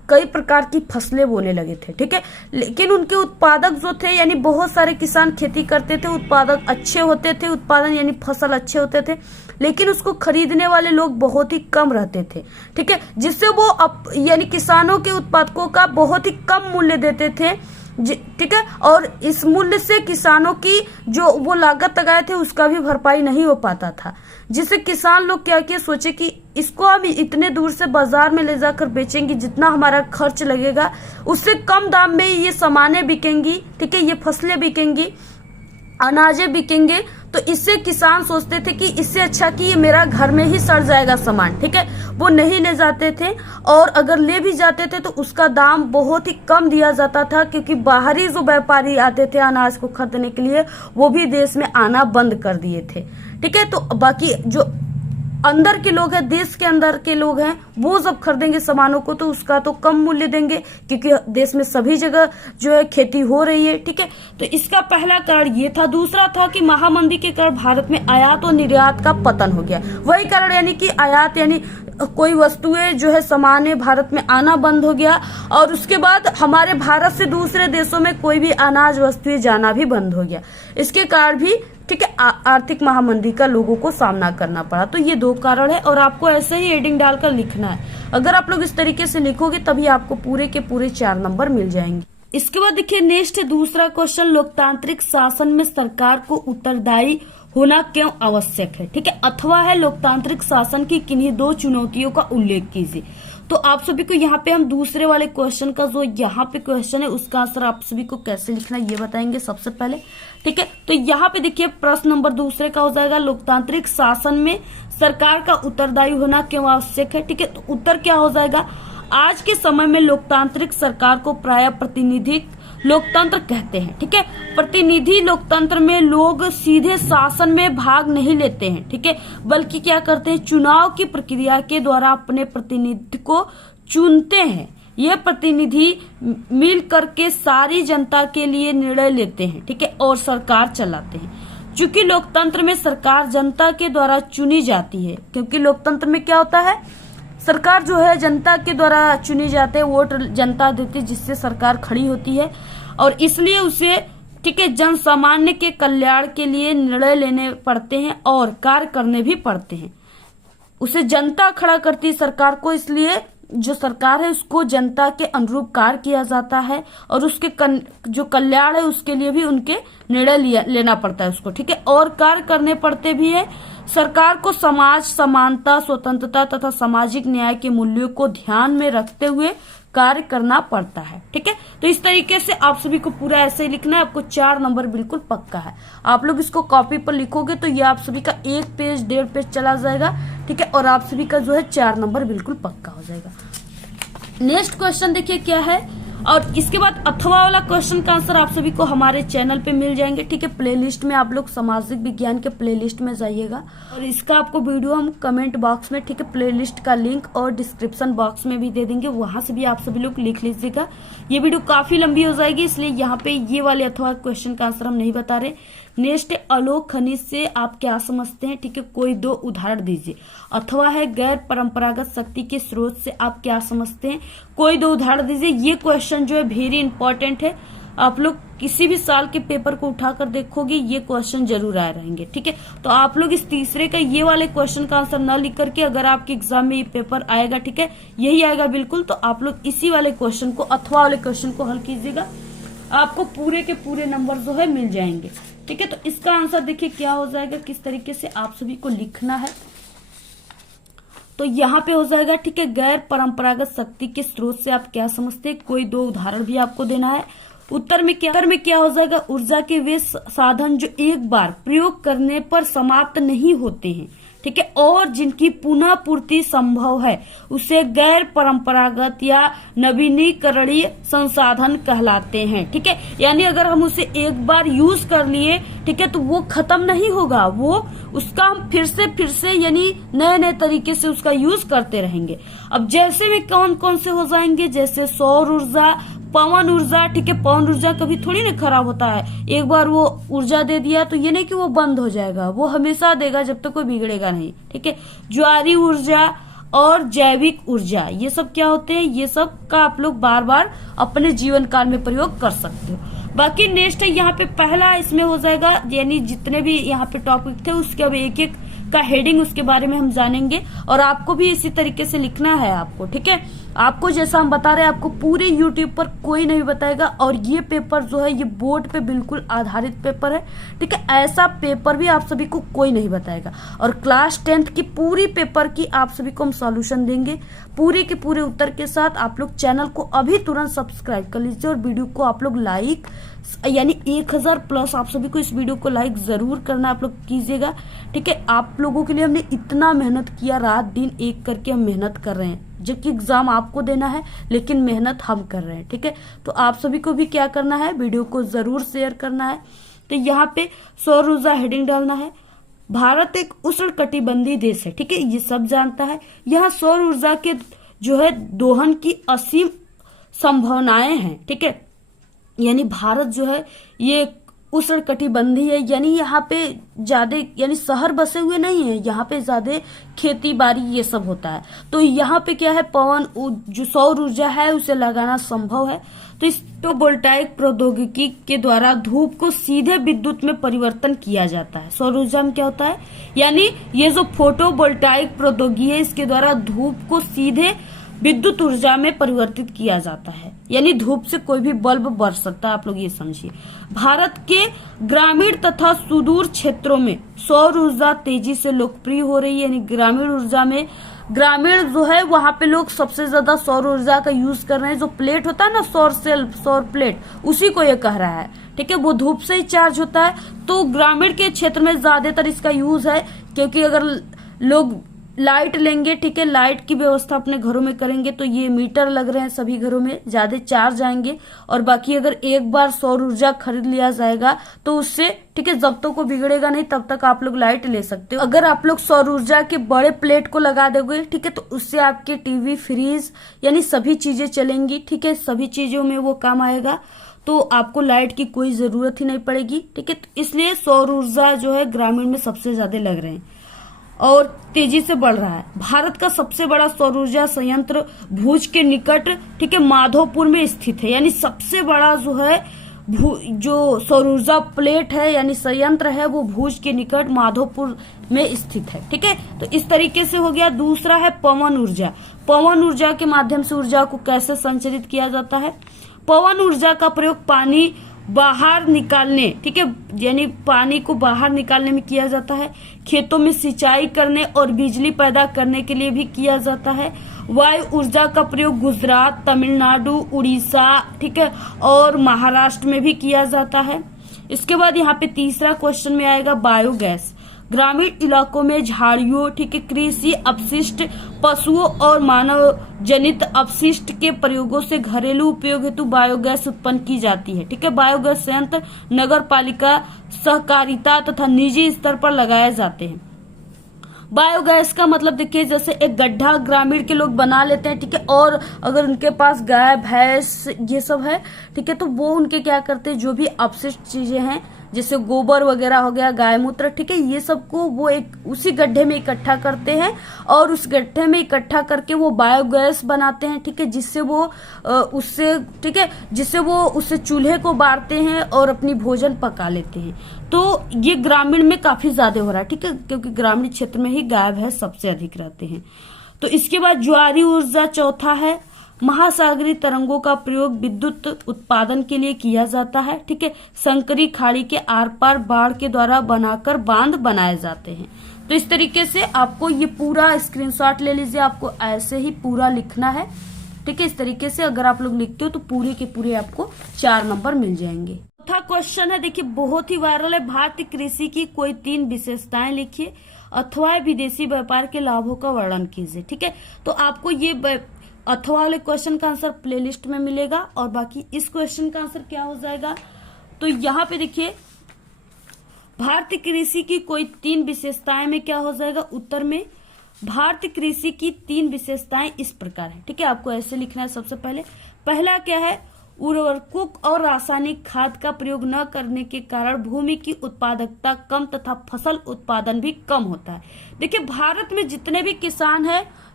कई प्रकार की फसलें बोने लगे थे, ठीक है। लेकिन उनके उत्पादक जो थे, यानी बहुत सारे किसान खेती करते थे, उत्पादक अच्छे होते थे, उत्पादन यानी फसल अच्छे होते थे, लेकिन उसको खरीदने वाले लोग बहुत ही कम रहते थे, ठीक है। जिससे वो यानी किसानों के उत्पादकों का बहुत ही कम मूल्य देते थे, ठीक है। और इस मूल्य से किसानों की जो वो लागत लगाए थे उसका भी भरपाई नहीं हो पाता था, जिससे किसान लोग क्या किए, सोचे कि इसको हम इतने दूर से बाजार में ले जाकर बेचेंगे, जितना हमारा खर्च लगेगा उससे कम दाम में ये सामानें बिकेंगी, ठीक है, ये फसलें बिकेंगी, अनाजें बिकेंगे। तो इससे किसान सोचते थे कि इससे अच्छा कि ये मेरा घर में ही सड़ जाएगा सामान, ठीक है, वो नहीं ले जाते थे। और अगर ले भी जाते थे तो उसका दाम बहुत ही कम दिया जाता था, क्योंकि बाहरी जो व्यापारी आते थे अनाज को खरीदने के लिए वो भी देश में आना बंद कर दिए थे, ठीक है। तो बाकी जो अंदर के लोग हैं, देश के अंदर के लोग हैं, वो जब खरीदेंगे सामानों को तो उसका तो कम मूल्य देंगे, क्योंकि देश में सभी जगह जो है खेती हो रही है, ठीक है। तो इसका पहला कारण ये था। दूसरा था कि महामंदी के कारण भारत में आयात और निर्यात का पतन हो गया। वही कारण यानी कि आयात यानी कोई वस्तुएं जो है सामान भारत में आना बंद हो गया, और उसके बाद हमारे भारत से दूसरे देशों में कोई भी अनाज वस्तुएं जाना भी बंद हो गया। इसके कारण भी, ठीक है, आर्थिक महामंदी का लोगों को सामना करना पड़ा। तो ये दो कारण है, और आपको ऐसे ही हेडिंग डालकर लिखना है। अगर आप लोग इस तरीके से लिखोगे तभी आपको पूरे के पूरे 4 नंबर मिल जाएंगे। इसके बाद देखिए नेक्स्ट दूसरा क्वेश्चन, लोकतांत्रिक शासन में सरकार को उत्तरदायी होना क्यों आवश्यक है, ठीक है, अथवा है लोकतांत्रिक शासन की किन्हीं 2 चुनौतियों का उल्लेख कीजिए। तो आप सभी को यहाँ पे हम दूसरे वाले क्वेश्चन का जो यहाँ पे क्वेश्चन है उसका आंसर आप सभी को कैसे लिखना है ये बताएंगे सबसे पहले, ठीक है। तो यहाँ पे देखिए प्रश्न नंबर दूसरे का हो जाएगा, लोकतांत्रिक शासन में सरकार का उत्तरदायी होना क्यों आवश्यक है, ठीक है। तो उत्तर क्या हो जाएगा, आज के समय में लोकतांत्रिक सरकार को प्राय प्रतिनिधिक लोकतंत्र कहते हैं, ठीक है। प्रतिनिधि लोकतंत्र में लोग सीधे शासन में भाग नहीं लेते हैं, ठीक है, बल्कि क्या करते हैं, चुनाव की प्रक्रिया के द्वारा अपने प्रतिनिधि को चुनते हैं। ये प्रतिनिधि मिल करके सारी जनता के लिए निर्णय लेते हैं, ठीक है, और सरकार चलाते हैं। चूंकि लोकतंत्र में सरकार जनता के द्वारा चुनी जाती है, क्योंकि लोकतंत्र में क्या होता है, सरकार जो है जनता के द्वारा चुनी जाती है, वोट जनता देती है, जिससे सरकार खड़ी होती है, और इसलिए उसे, ठीक है, जन सामान्य के कल्याण के लिए निर्णय लेने पड़ते हैं और कार्य करने भी पड़ते हैं। उसे जनता खड़ा करती है सरकार को, इसलिए जो सरकार है उसको जनता के अनुरूप कार्य किया जाता है, और उसके जो कल्याण है उसके लिए भी उनके निर्णय लेना पड़ता है उसको, ठीक है, और कार्य करने पड़ते भी है। सरकार को समाज समानता, स्वतंत्रता तथा सामाजिक न्याय के मूल्यों को ध्यान में रखते हुए कार्य करना पड़ता है, ठीक है। तो इस तरीके से आप सभी को पूरा ऐसे ही लिखना है, आपको 4 नंबर बिल्कुल पक्का है। आप लोग इसको कॉपी पर लिखोगे तो ये आप सभी का 1 पेज 1.5 पेज चला जाएगा, ठीक है, और आप सभी का जो है 4 नंबर बिल्कुल पक्का हो जाएगा। नेक्स्ट क्वेश्चन देखिए क्या है, और इसके बाद अथवा वाला क्वेश्चन का आंसर आप सभी को हमारे चैनल पे मिल जाएंगे, ठीक है। प्लेलिस्ट में आप लोग सामाजिक विज्ञान के प्लेलिस्ट में जाइएगा, और इसका आपको वीडियो हम कमेंट बॉक्स में, ठीक है, प्लेलिस्ट का लिंक और डिस्क्रिप्शन बॉक्स में भी दे देंगे, वहां से भी आप सभी लोग लिख लीजिएगा। ये वीडियो काफी लंबी हो जाएगी, इसलिए यहाँ पे ये वाले अथवा क्वेश्चन का आंसर हम नहीं बता रहे। नेक्स्ट अलोक खनिज से आप क्या समझते हैं, ठीक है, कोई 2 उदाहरण दीजिए। अथवा है गैर परंपरागत शक्ति के स्रोत से आप क्या समझते हैं, कोई 2 उदाहरण दीजिए। ये क्वेश्चन जो है वेरी इंपॉर्टेंट है, आप लोग किसी भी साल के पेपर को उठाकर देखोगे ये क्वेश्चन जरूर आए रहेंगे, ठीक है। तो आप लोग इस तीसरे का ये वाले क्वेश्चन का आंसर न लिख करके, अगर आपके एग्जाम में ये पेपर आएगा, ठीक है, यही आएगा बिल्कुल, तो आप लोग इसी वाले क्वेश्चन को, अथवा वाले क्वेश्चन को हल कीजिएगा, आपको पूरे के पूरे नंबर जो है मिल जाएंगे, ठीक है। तो इसका आंसर देखिए क्या हो जाएगा, किस तरीके से आप सभी को लिखना है। तो यहाँ पे हो जाएगा, ठीक है, गैर परंपरागत शक्ति के स्रोत से आप क्या समझते हैं, कोई 2 उदाहरण भी आपको देना है। उत्तर में क्या हो जाएगा, ऊर्जा के वे साधन जो एक बार प्रयोग करने पर समाप्त नहीं होते हैं, ठीक है, और जिनकी पुनः पूर्ति संभव है, उसे गैर परंपरागत या नवीनीकरणीय संसाधन कहलाते हैं, ठीक है। यानी अगर हम उसे एक बार यूज कर लिए, ठीक है, तो वो खत्म नहीं होगा, वो उसका हम फिर से यानी नए तरीके से उसका यूज करते रहेंगे। अब जैसे में कौन कौन से हो जाएंगे, जैसे सौर ऊर्जा, पवन ऊर्जा, ठीक है, पवन ऊर्जा कभी थोड़ी ना खराब होता है, एक बार वो ऊर्जा दे दिया तो ये नहीं कि वो बंद हो जाएगा, वो हमेशा देगा जब तक कोई बिगड़ेगा नहीं, ठीक है। ज्वारी ऊर्जा, और जैविक ऊर्जा, ये सब क्या होते हैं, ये सब का आप लोग बार बार अपने जीवन काल में प्रयोग कर सकते हो। बाकी नेक्स्ट है यहाँ पे पहला इसमें हो जाएगा, यानी जितने भी यहाँ पे टॉपिक थे उसके अब एक एक का हेडिंग उसके बारे में हम जानेंगे, और आपको भी इसी तरीके से लिखना है आपको, ठीक है। आपको जैसा हम बता रहे हैं आपको पूरे यूट्यूब पर कोई नहीं बताएगा, और ये पेपर जो है ये बोर्ड पे बिल्कुल आधारित पेपर है, ठीक है। ऐसा पेपर भी आप सभी को कोई नहीं बताएगा, और क्लास 10th की पूरी पेपर की आप सभी को हम सॉल्यूशन देंगे पूरे के पूरे उत्तर के साथ। आप लोग चैनल को अभी तुरंत सब्सक्राइब कर लीजिए, और वीडियो को आप लोग लाइक, यानी 1000 प्लस आप सभी को इस वीडियो को लाइक जरूर करना आप लोग कीजिएगा, ठीक है। आप लोगों के लिए हमने इतना मेहनत किया, रात दिन एक करके हम मेहनत कर रहे हैं, जबकि एग्जाम आपको देना है लेकिन मेहनत हम कर रहे हैं, ठीक है। तो आप सभी को भी क्या करना है, वीडियो को जरूर शेयर करना है। तो यहाँ पे सौर ऊर्जा हेडिंग डालना है। भारत एक उष्णकटिबंधीय देश है, ठीक है, ये सब जानता है। यहाँ सौर ऊर्जा के जो है दोहन की असीम संभावनाएं हैं, ठीक है। यानी भारत जो है ये उष्णकटिबंधीय है, यानी यहाँ पे ज्यादा यानी शहर बसे हुए नहीं है, यहाँ पे ज्यादा खेती बाड़ी ये सब होता है। तो यहाँ पे क्या है, पवन जो सौर ऊर्जा है उसे लगाना संभव है। तो इस फोटोवोल्टाइक प्रौद्योगिकी के द्वारा धूप को सीधे विद्युत में परिवर्तन किया जाता है। सौर ऊर्जा में क्या होता है, यानी ये जो फोटोवोल्टाइक प्रौद्योगिकी है इसके द्वारा धूप को सीधे विद्युत ऊर्जा में परिवर्तित किया जाता है, यानी धूप से कोई भी बल्ब बढ़ सकता है, आप लोग ये समझिए। भारत के ग्रामीण तथा सुदूर क्षेत्रों में सौर ऊर्जा तेजी से लोकप्रिय हो रही है, यानी ग्रामीण ऊर्जा में ग्रामीण जो है वहां पे लोग सबसे ज्यादा सौर ऊर्जा का यूज कर रहे हैं। जो प्लेट होता है ना, सौर सेल, सौर प्लेट, उसी को ये कह रहा है, ठीक है। वो धूप से ही चार्ज होता है, तो ग्रामीण के क्षेत्र में ज्यादातर इसका यूज है, क्योंकि अगर लोग लाइट लेंगे, ठीक है, लाइट की व्यवस्था अपने घरों में करेंगे तो ये मीटर लग रहे हैं सभी घरों में, ज्यादा चार्ज आएंगे। और बाकी अगर एक बार सौर ऊर्जा खरीद लिया जाएगा तो उससे, ठीक है, जब तक वो बिगड़ेगा नहीं तब तक आप लोग लाइट ले सकते हो। अगर आप लोग सौर ऊर्जा के बड़े प्लेट को लगा दोगे, ठीक है, तो उससे आपके टीवी, फ्रिज, यानी सभी चीजें चलेंगी, ठीक है, सभी चीजों में वो काम आएगा, तो आपको लाइट की कोई जरूरत ही नहीं पड़ेगी, ठीक है। तो इसलिए सौर ऊर्जा जो है ग्रामीण में सबसे ज्यादा लग रहे हैं और तेजी से बढ़ रहा है। भारत का सबसे बड़ा सौर ऊर्जा संयंत्र भुज के निकट, ठीक है, माधोपुर में स्थित है, यानी सबसे बड़ा जो है जो सौर ऊर्जा प्लेट है यानी संयंत्र है वो भुज के निकट माधोपुर में स्थित है, ठीक है। तो इस तरीके से हो गया। दूसरा है पवन ऊर्जा। पवन ऊर्जा के माध्यम से ऊर्जा को कैसे संचरित किया जाता है। पवन ऊर्जा का प्रयोग पानी बाहर निकालने, ठीक है, यानी पानी को बाहर निकालने में किया जाता है। खेतों में सिंचाई करने और बिजली पैदा करने के लिए भी किया जाता है। वायु ऊर्जा का प्रयोग गुजरात, तमिलनाडु, उड़ीसा, ठीक है, और महाराष्ट्र में भी किया जाता है। इसके बाद यहाँ पे तीसरा क्वेश्चन में आएगा बायोगैस। ग्रामीण इलाकों में झाड़ियों, ठीक है, कृषि अपशिष्ट, पशुओं और मानव जनित अपशिष्ट के प्रयोगों से घरेलू उपयोग हेतु बायोगैस उत्पन्न की जाती है, ठीक है। बायोगैस संयंत्र नगर पालिका, सहकारिता तथा निजी स्तर पर लगाए जाते हैं। बायोगैस का मतलब देखिए, जैसे एक गड्ढा ग्रामीण के लोग बना लेते हैं, ठीक है, और अगर उनके पास गाय, भैंस ये सब है, ठीक है, तो वो उनके क्या करते हैं, जो भी अपशिष्ट चीजें हैं जैसे गोबर वगैरह हो गया, गाय मूत्र, ठीक है, ये सब को वो एक उसी गड्ढे में इकट्ठा करते हैं और उस गड्ढे में इकट्ठा करके वो बायोगैस बनाते हैं, ठीक है, जिससे वो उससे, ठीक है, जिससे वो उससे चूल्हे को बारते हैं और अपनी भोजन पका लेते हैं। तो ये ग्रामीण में काफी ज्यादा हो रहा है, ठीक है, क्योंकि ग्रामीण क्षेत्र में ही गाय भैंस सबसे अधिक रहते हैं। तो इसके बाद ज्वारी ऊर्जा चौथा है। महासागरीय तरंगों का प्रयोग विद्युत उत्पादन के लिए किया जाता है, ठीक है। संकरी खाड़ी के आर पार बाढ़ के द्वारा बनाकर बांध बनाए जाते हैं। तो इस तरीके से आपको ये पूरा स्क्रीनशॉट ले लीजिए, आपको ऐसे ही पूरा लिखना है, ठीक है। इस तरीके से अगर आप लोग लिखते हो तो पूरे के पूरे आपको 4 नंबर मिल जाएंगे। चौथा क्वेश्चन है, देखिए बहुत ही वायरल है। भारतीय कृषि की कोई 3 विशेषताएं लिखिए अथवा विदेशी व्यापार के लाभों का वर्णन कीजिए, ठीक है। तो आपको ये अथवा वाले क्वेश्चन का आंसर प्लेलिस्ट में मिलेगा और बाकी इस क्वेश्चन का आंसर क्या हो जाएगा, तो यहाँ पे देखिए भारतीय कृषि की कोई 3 विशेषताएं में क्या हो जाएगा, उत्तर में भारतीय कृषि की 3 विशेषताएं इस प्रकार है, ठीक है। आपको ऐसे लिखना है। सबसे पहला क्या है, उर्वरकों और रासायनिक खाद का प्रयोग न करने के कारण भूमि की उत्पादकता कम तथा फसल उत्पादन भी कम होता है। देखिए भारत में जितने भी किसान हैं,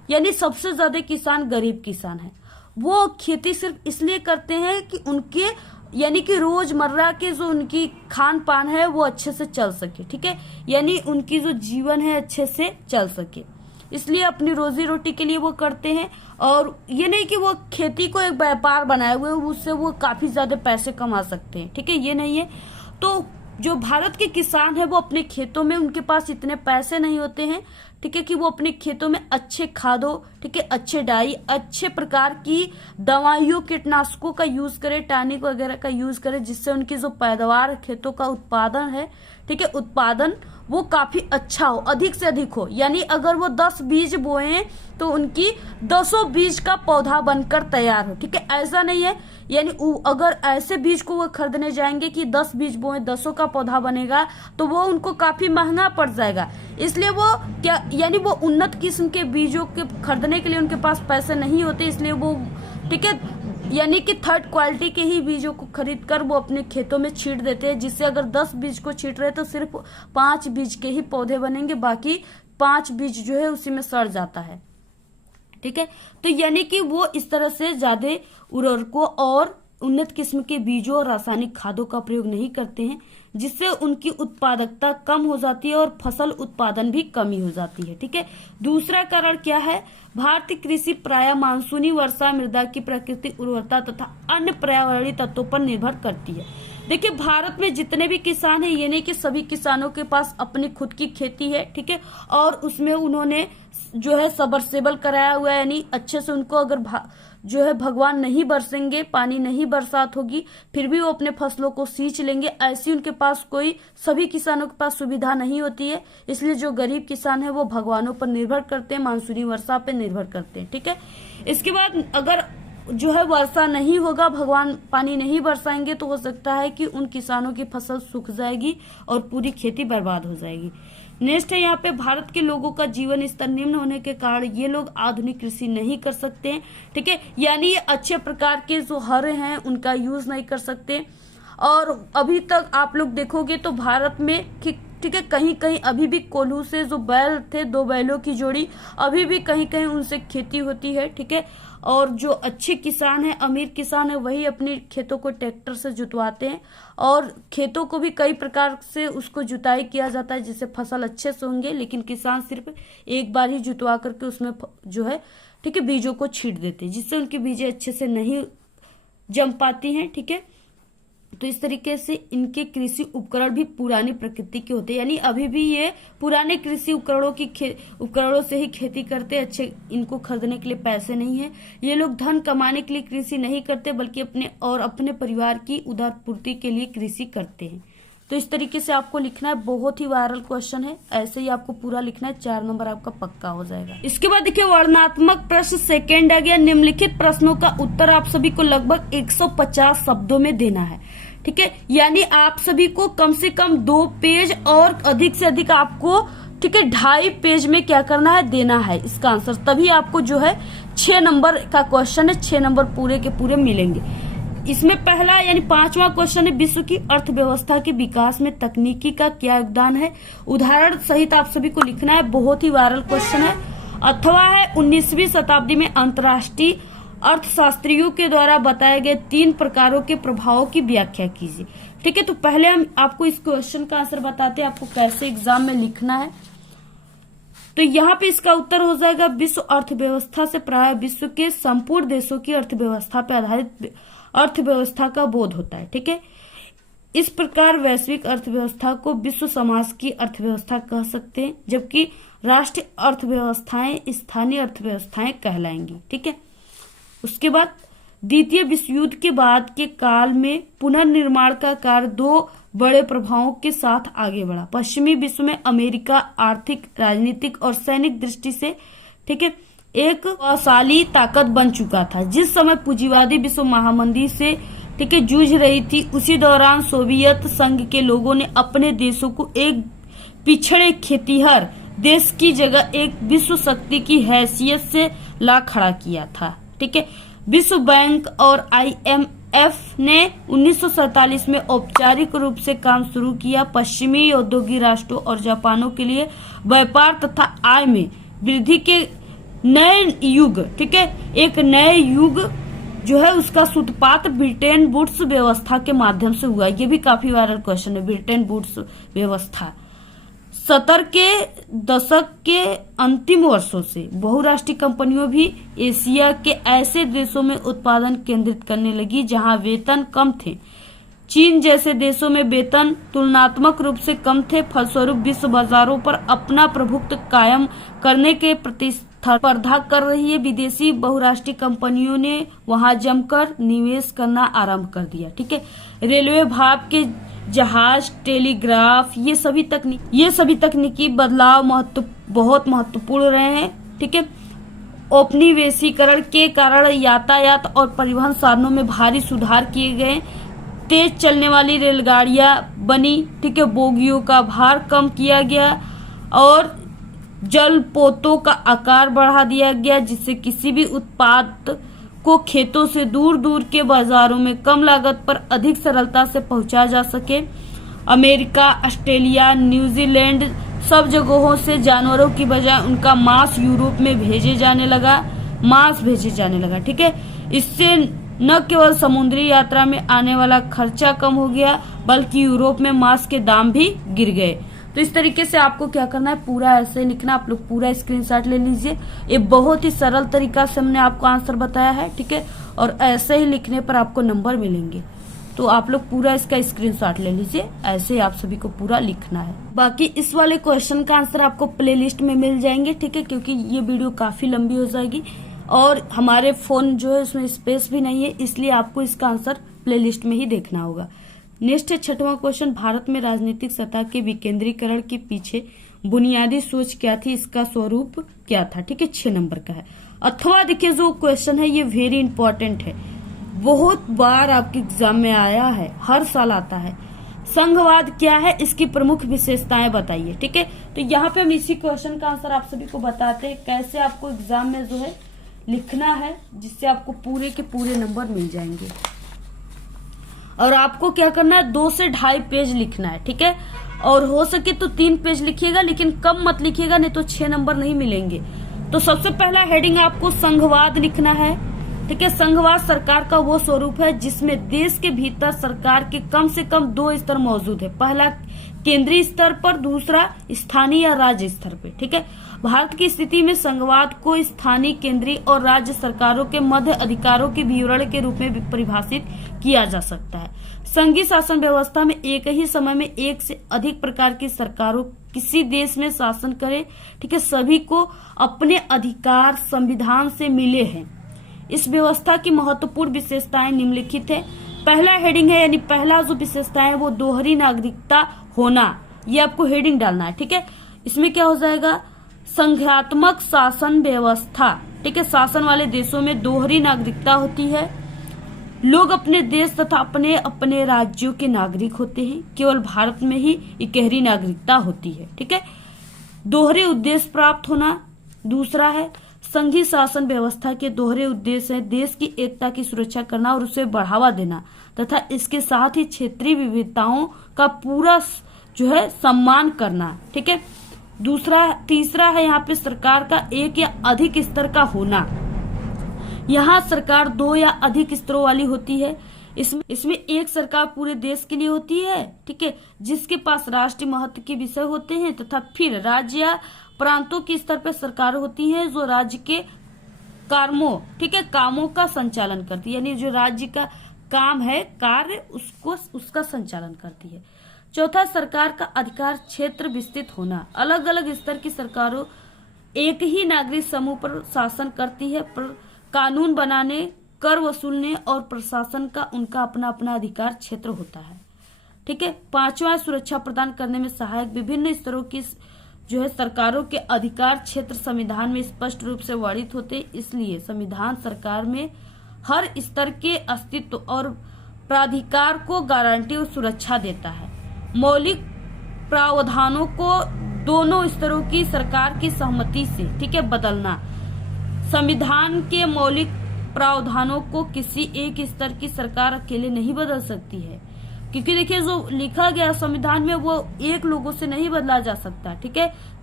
यानी सबसे ज्यादा किसान गरीब किसान है। वो खेती सिर्फ इसलिए करते हैं कि उनके यानी कि रोजमर्रा के जो उनकी खान पान है वो अच्छे से चल सके, ठीक है, यानी उनकी जो जीवन है अच्छे से चल सके, इसलिए अपनी रोजी रोटी के लिए वो करते हैं। और ये नहीं कि वो खेती को एक व्यापार बनाए हुए उससे वो काफी ज्यादा पैसे कमा सकते हैं, ठीक है, ये नहीं है। तो जो भारत के किसान है वो अपने खेतों में उनके पास इतने पैसे नहीं होते हैं, ठीक है, कि वो अपने खेतों में अच्छे खादों, ठीक है, अच्छे डाई, अच्छे प्रकार की दवाइयों, कीटनाशकों का यूज करे, टॉनिक वगैरह का यूज करे, जिससे उनकी जो पैदावार खेतों का उत्पादन है, ठीक है, उत्पादन वो काफी अच्छा हो, अधिक से अधिक हो। यानी अगर वो 10 बीज बोए तो उनकी 10 बीज का पौधा बनकर तैयार हो, ठीक है, ऐसा नहीं है। यानी अगर ऐसे बीज को वो खरीदने जाएंगे कि 10 बीज बोए 10 का पौधा बनेगा तो वो उनको काफी महंगा पड़ जाएगा, इसलिए वो क्या यानी वो उन्नत किस्म के बीजों के खरीदने के लिए उनके पास पैसे नहीं होते, इसलिए वो, ठीक है, यानी कि थर्ड क्वालिटी के ही बीजों को खरीद कर वो अपने खेतों में छींट देते हैं, जिससे अगर 10 बीज को छींट रहे तो सिर्फ 5 बीज के ही पौधे बनेंगे, बाकी 5 बीज जो है उसी में सड़ जाता है, ठीक है। तो यानी कि वो इस तरह से ज्यादा उर्वरकों और उन्नत किस्म के बीजों और रासायनिक खादों का प्रयोग नहीं करते हैं, जिससे उनकी उत्पादकता कम हो जाती है और फसल उत्पादन भी कमी हो जाती है, ठीक है। दूसरा कारण क्या है, भारतीय कृषि प्रायः मानसूनी वर्षा, मृदा की प्राकृतिक उर्वरता तथा अन्य पर्यावरणीय तत्वों पर निर्भर करती है। देखिए भारत में जितने भी किसान हैं, ये नहीं कि सभी किसानों के पास अपनी खुद की खेती है, ठीक है, और उसमें उन्होंने जो है सबमर्सिबल कराया हुआ है, यानी अच्छे से उनको अगर जो है भगवान नहीं बरसेंगे, पानी नहीं बरसात होगी, फिर भी वो अपने फसलों को सींच लेंगे, ऐसी उनके पास कोई, सभी किसानों के पास सुविधा नहीं होती है। इसलिए जो गरीब किसान है वो भगवानों पर निर्भर करते हैं, मानसूनी वर्षा पे निर्भर करते हैं, ठीक है। इसके बाद अगर जो है वर्षा नहीं होगा, भगवान पानी नहीं बरसाएंगे, तो हो सकता है कि उन किसानों की फसल सूख जाएगी और पूरी खेती बर्बाद हो जाएगी। नेक्स्ट है यहाँ पे, भारत के लोगों का जीवन स्तर निम्न होने के कारण ये लोग आधुनिक कृषि नहीं कर सकते हैं, ठीक है, यानी ये अच्छे प्रकार के जो हर हैं उनका यूज नहीं कर सकते। और अभी तक आप लोग देखोगे तो भारत में ठीक है, कहीं कहीं अभी भी कोल्हू से जो बैल थे, 2 बैलों की जोड़ी, अभी भी कहीं कहीं उनसे खेती होती है, ठीक है। और जो अच्छे किसान हैं, अमीर किसान है, वही अपने खेतों को ट्रैक्टर से जुतवाते हैं और खेतों को भी कई प्रकार से उसको जुताई किया जाता है जिससे फसल अच्छे से होंगे, लेकिन किसान सिर्फ एक बार ही जुतवा करके उसमें जो है, ठीक है, बीजों को छींट देते हैं, जिससे उनकी बीजें अच्छे से नहीं जम पाती हैं, ठीक है। तो इस तरीके से इनके कृषि उपकरण भी पुरानी प्रकृति के होते हैं, यानी अभी भी ये पुराने कृषि उपकरणों से ही खेती करते, अच्छे इनको खरीदने के लिए पैसे नहीं है। ये लोग धन कमाने के लिए कृषि नहीं करते, बल्कि अपने परिवार की उदारपूर्ति के लिए कृषि करते हैं। तो इस तरीके से आपको लिखना है, बहुत ही वायरल क्वेश्चन है, ऐसे ही आपको पूरा लिखना है, 4 नंबर आपका पक्का हो जाएगा। इसके बाद देखिए वर्णनात्मक प्रश्न सेकेंड आ गया। निम्नलिखित प्रश्नों का उत्तर आप सभी को लगभग 150 शब्दों में देना है, ठीक है, यानी आप सभी को कम से कम 2 पेज और अधिक से अधिक आपको, ठीक है, 2.5 पेज में क्या करना है, देना है इसका आंसर, तभी आपको जो है 6 नंबर का क्वेश्चन है, 6 नंबर पूरे के पूरे मिलेंगे। इसमें पहला यानी 5वां क्वेश्चन है, विश्व की अर्थव्यवस्था के विकास में तकनीकी का क्या योगदान है, उदाहरण सहित आप सभी को लिखना है, बहुत ही वायरल क्वेश्चन है। अथवा है 19वीं शताब्दी में अंतर्राष्ट्रीय अर्थशास्त्रियों के द्वारा बताए गए 3 प्रकारों के प्रभावों की व्याख्या कीजिए, ठीक है। तो पहले हम आपको इस क्वेश्चन का आंसर बताते हैं, आपको कैसे एग्जाम में लिखना है। तो यहाँ पे इसका उत्तर हो जाएगा, विश्व अर्थव्यवस्था से प्राय विश्व के संपूर्ण देशों की अर्थव्यवस्था पर आधारित अर्थव्यवस्था का बोध होता है, ठीक है। इस प्रकार वैश्विक अर्थव्यवस्था को विश्व समाज की अर्थव्यवस्था कह सकते हैं, जबकि राष्ट्रीय अर्थव्यवस्थाएं स्थानीय अर्थव्यवस्थाएं कहलाएंगी, ठीक है। उसके बाद द्वितीय विश्व युद्ध के बाद के काल में पुनर्निर्माण का कार्य 2 बड़े प्रभावों के साथ आगे बढ़ा। पश्चिमी विश्व में अमेरिका आर्थिक, राजनीतिक और सैनिक दृष्टि से, ठीक है, एक बलशाली ताकत बन चुका था। जिस समय पूंजीवादी विश्व महामंदी से, ठीक है, जूझ रही थी, उसी दौरान सोवियत संघ के लोगों ने अपने देशों को एक पिछड़े खेतीहर देश की जगह एक विश्व शक्ति की हैसियत से ला खड़ा किया था, ठीक है। विश्व बैंक और IMF ने 1947 में औपचारिक रूप से काम शुरू किया। पश्चिमी औद्योगिक राष्ट्रों और जापानों के लिए व्यापार तथा आय में वृद्धि के नए युग, ठीक है, एक नए युग जो है उसका सूत्रपात ब्रिटेन वुड्स व्यवस्था के माध्यम से हुआ। ये भी काफी वायरल क्वेश्चन है, ब्रिटेन वुड्स व्यवस्था। 70 के दशक के अंतिम वर्षों से बहुराष्ट्रीय कंपनियों भी एशिया के ऐसे देशों में उत्पादन केंद्रित करने लगी जहां वेतन कम थे। चीन जैसे देशों में वेतन तुलनात्मक रूप से कम थे, फलस्वरूप विश्व बाजारों पर अपना प्रभुत्व कायम करने के प्रतिस्पर्धा कर रही है विदेशी बहुराष्ट्रीय कंपनियों ने वहां जमकर निवेश करना आरंभ कर दिया। ठीक है, रेलवे, भाप के जहाज, टेलीग्राफ, ये सभी तकनीकी बदलाव बहुत महत्वपूर्ण रहे हैं। ठीक है, औपनिवेशीकरण के कारण यातायात और परिवहन साधनों में भारी सुधार किए गए, तेज चलने वाली रेलगाड़ियां बनी। ठीक है, बोगियों का भार कम किया गया और जलपोतों का आकार बढ़ा दिया गया जिससे किसी भी उत्पाद को खेतों से दूर दूर के बाजारों में कम लागत पर अधिक सरलता से पहुंचाया जा सके। अमेरिका, ऑस्ट्रेलिया, न्यूजीलैंड सब जगहों से जानवरों की बजाय उनका मांस यूरोप में भेजे जाने लगा। ठीक है, इससे न केवल समुद्री यात्रा में आने वाला खर्चा कम हो गया बल्कि यूरोप में मांस के दाम भी गिर गए। तो इस तरीके से आपको क्या करना है, पूरा ऐसे लिखना। आप लोग पूरा स्क्रीनशॉट ले लीजिए। ये बहुत ही सरल तरीका से हमने आपको आंसर बताया है। ठीक है, और ऐसे ही लिखने पर आपको नंबर मिलेंगे। तो आप लोग पूरा इसका स्क्रीनशॉट ले लीजिए। ऐसे ही आप सभी को पूरा लिखना है। बाकी इस वाले क्वेश्चन का आंसर आपको प्लेलिस्ट में मिल जाएंगे। ठीक है, क्योंकि ये वीडियो काफी लंबी हो जाएगी और हमारे फोन जो है उसमें स्पेस भी नहीं है, इसलिए आपको इसका आंसर प्लेलिस्ट में ही देखना होगा। नेक्स्ट है 6वां क्वेश्चन, भारत में राजनीतिक सत्ता के विकेंद्रीकरण के पीछे बुनियादी सोच क्या थी, इसका स्वरूप क्या था। ठीक है, 6 नंबर का है। अथवा देखिए जो क्वेश्चन है ये वेरी इंपॉर्टेंट है, बहुत बार आपके एग्जाम में आया है, हर साल आता है। संघवाद क्या है, इसकी प्रमुख विशेषताएं बताइए। ठीक है, तो यहाँ पे हम इसी क्वेश्चन का आंसर आप सभी को बताते हैं कैसे आपको एग्जाम में जो है लिखना है, जिससे आपको पूरे के पूरे नंबर मिल जाएंगे। और आपको क्या करना है, 2 से 2.5 पेज लिखना है। ठीक है, और हो सके तो 3 पेज लिखिएगा, लेकिन कम मत लिखिएगा, नहीं तो 6 नंबर नहीं मिलेंगे। तो सबसे पहला हेडिंग आपको संघवाद लिखना है। ठीक है, संघवाद सरकार का वो स्वरूप है जिसमें देश के भीतर सरकार के कम से कम 2 स्तर मौजूद है। पहला केंद्रीय स्तर पर, दूसरा स्थानीय या राज्य स्तर पे। ठीक है, भारत की स्थिति में संघवाद को स्थानीय, केंद्रीय और राज्य सरकारों के मध्य अधिकारों के विवरण के रूप में परिभाषित किया जा सकता है। संघीय शासन व्यवस्था में एक ही समय में एक से अधिक प्रकार की सरकारों किसी देश में शासन करे। ठीक है, सभी को अपने अधिकार संविधान से मिले हैं। इस व्यवस्था की महत्वपूर्ण विशेषताएं निम्नलिखित है। पहला हेडिंग है, यानी पहला जो विशेषता है वो दोहरी नागरिकता होना, ये आपको हेडिंग डालना है। ठीक है, इसमें क्या हो जाएगा, संघात्मक शासन व्यवस्था। ठीक है, शासन वाले देशों में दोहरी नागरिकता होती है। लोग अपने देश तथा अपने अपने राज्यों के नागरिक होते हैं। केवल भारत में ही इकहरी नागरिकता होती है। ठीक है, दोहरे उद्देश्य प्राप्त होना। दूसरा है, संघीय शासन व्यवस्था के दोहरे उद्देश्य है देश की एकता की सुरक्षा करना और उसे बढ़ावा देना तथा इसके साथ ही क्षेत्रीय विविधताओं का पूरा जो है सम्मान करना। ठीक है, तीसरा है यहाँ पे सरकार का एक या अधिक स्तर का होना। यहाँ सरकार 2 या अधिक स्तरों वाली होती है। इसमें एक सरकार पूरे देश के लिए होती है। ठीक है, जिसके पास राष्ट्रीय महत्व के विषय होते हैं तथा फिर राज्य या प्रांतों के स्तर पर सरकार होती है जो राज्य के कामों का संचालन करती है, यानी जो राज्य का काम है, कार्य, उसका संचालन करती है। चौथा, सरकार का अधिकार क्षेत्र विस्तृत होना। अलग अलग स्तर की सरकारों एक ही नागरिक समूह पर शासन करती है, पर कानून बनाने, कर वसूलने और प्रशासन का उनका अपना अपना अधिकार क्षेत्र होता है। ठीक है, 5वां, सुरक्षा प्रदान करने में सहायक विभिन्न स्तरों की जो है सरकारों के अधिकार क्षेत्र संविधान में स्पष्ट रूप से वर्णित होते, इसलिए संविधान सरकार में हर स्तर के अस्तित्व और प्राधिकार को गारंटी और सुरक्षा देता है। मौलिक प्रावधानों को दोनों स्तरों की सरकार की सहमति से, ठीक है, बदलना। संविधान के मौलिक प्रावधानों को किसी एक स्तर की सरकार अकेले नहीं बदल सकती है, क्योंकि देखिए जो लिखा गया संविधान में वो एक लोगों से नहीं बदला जा सकता। ठीक है,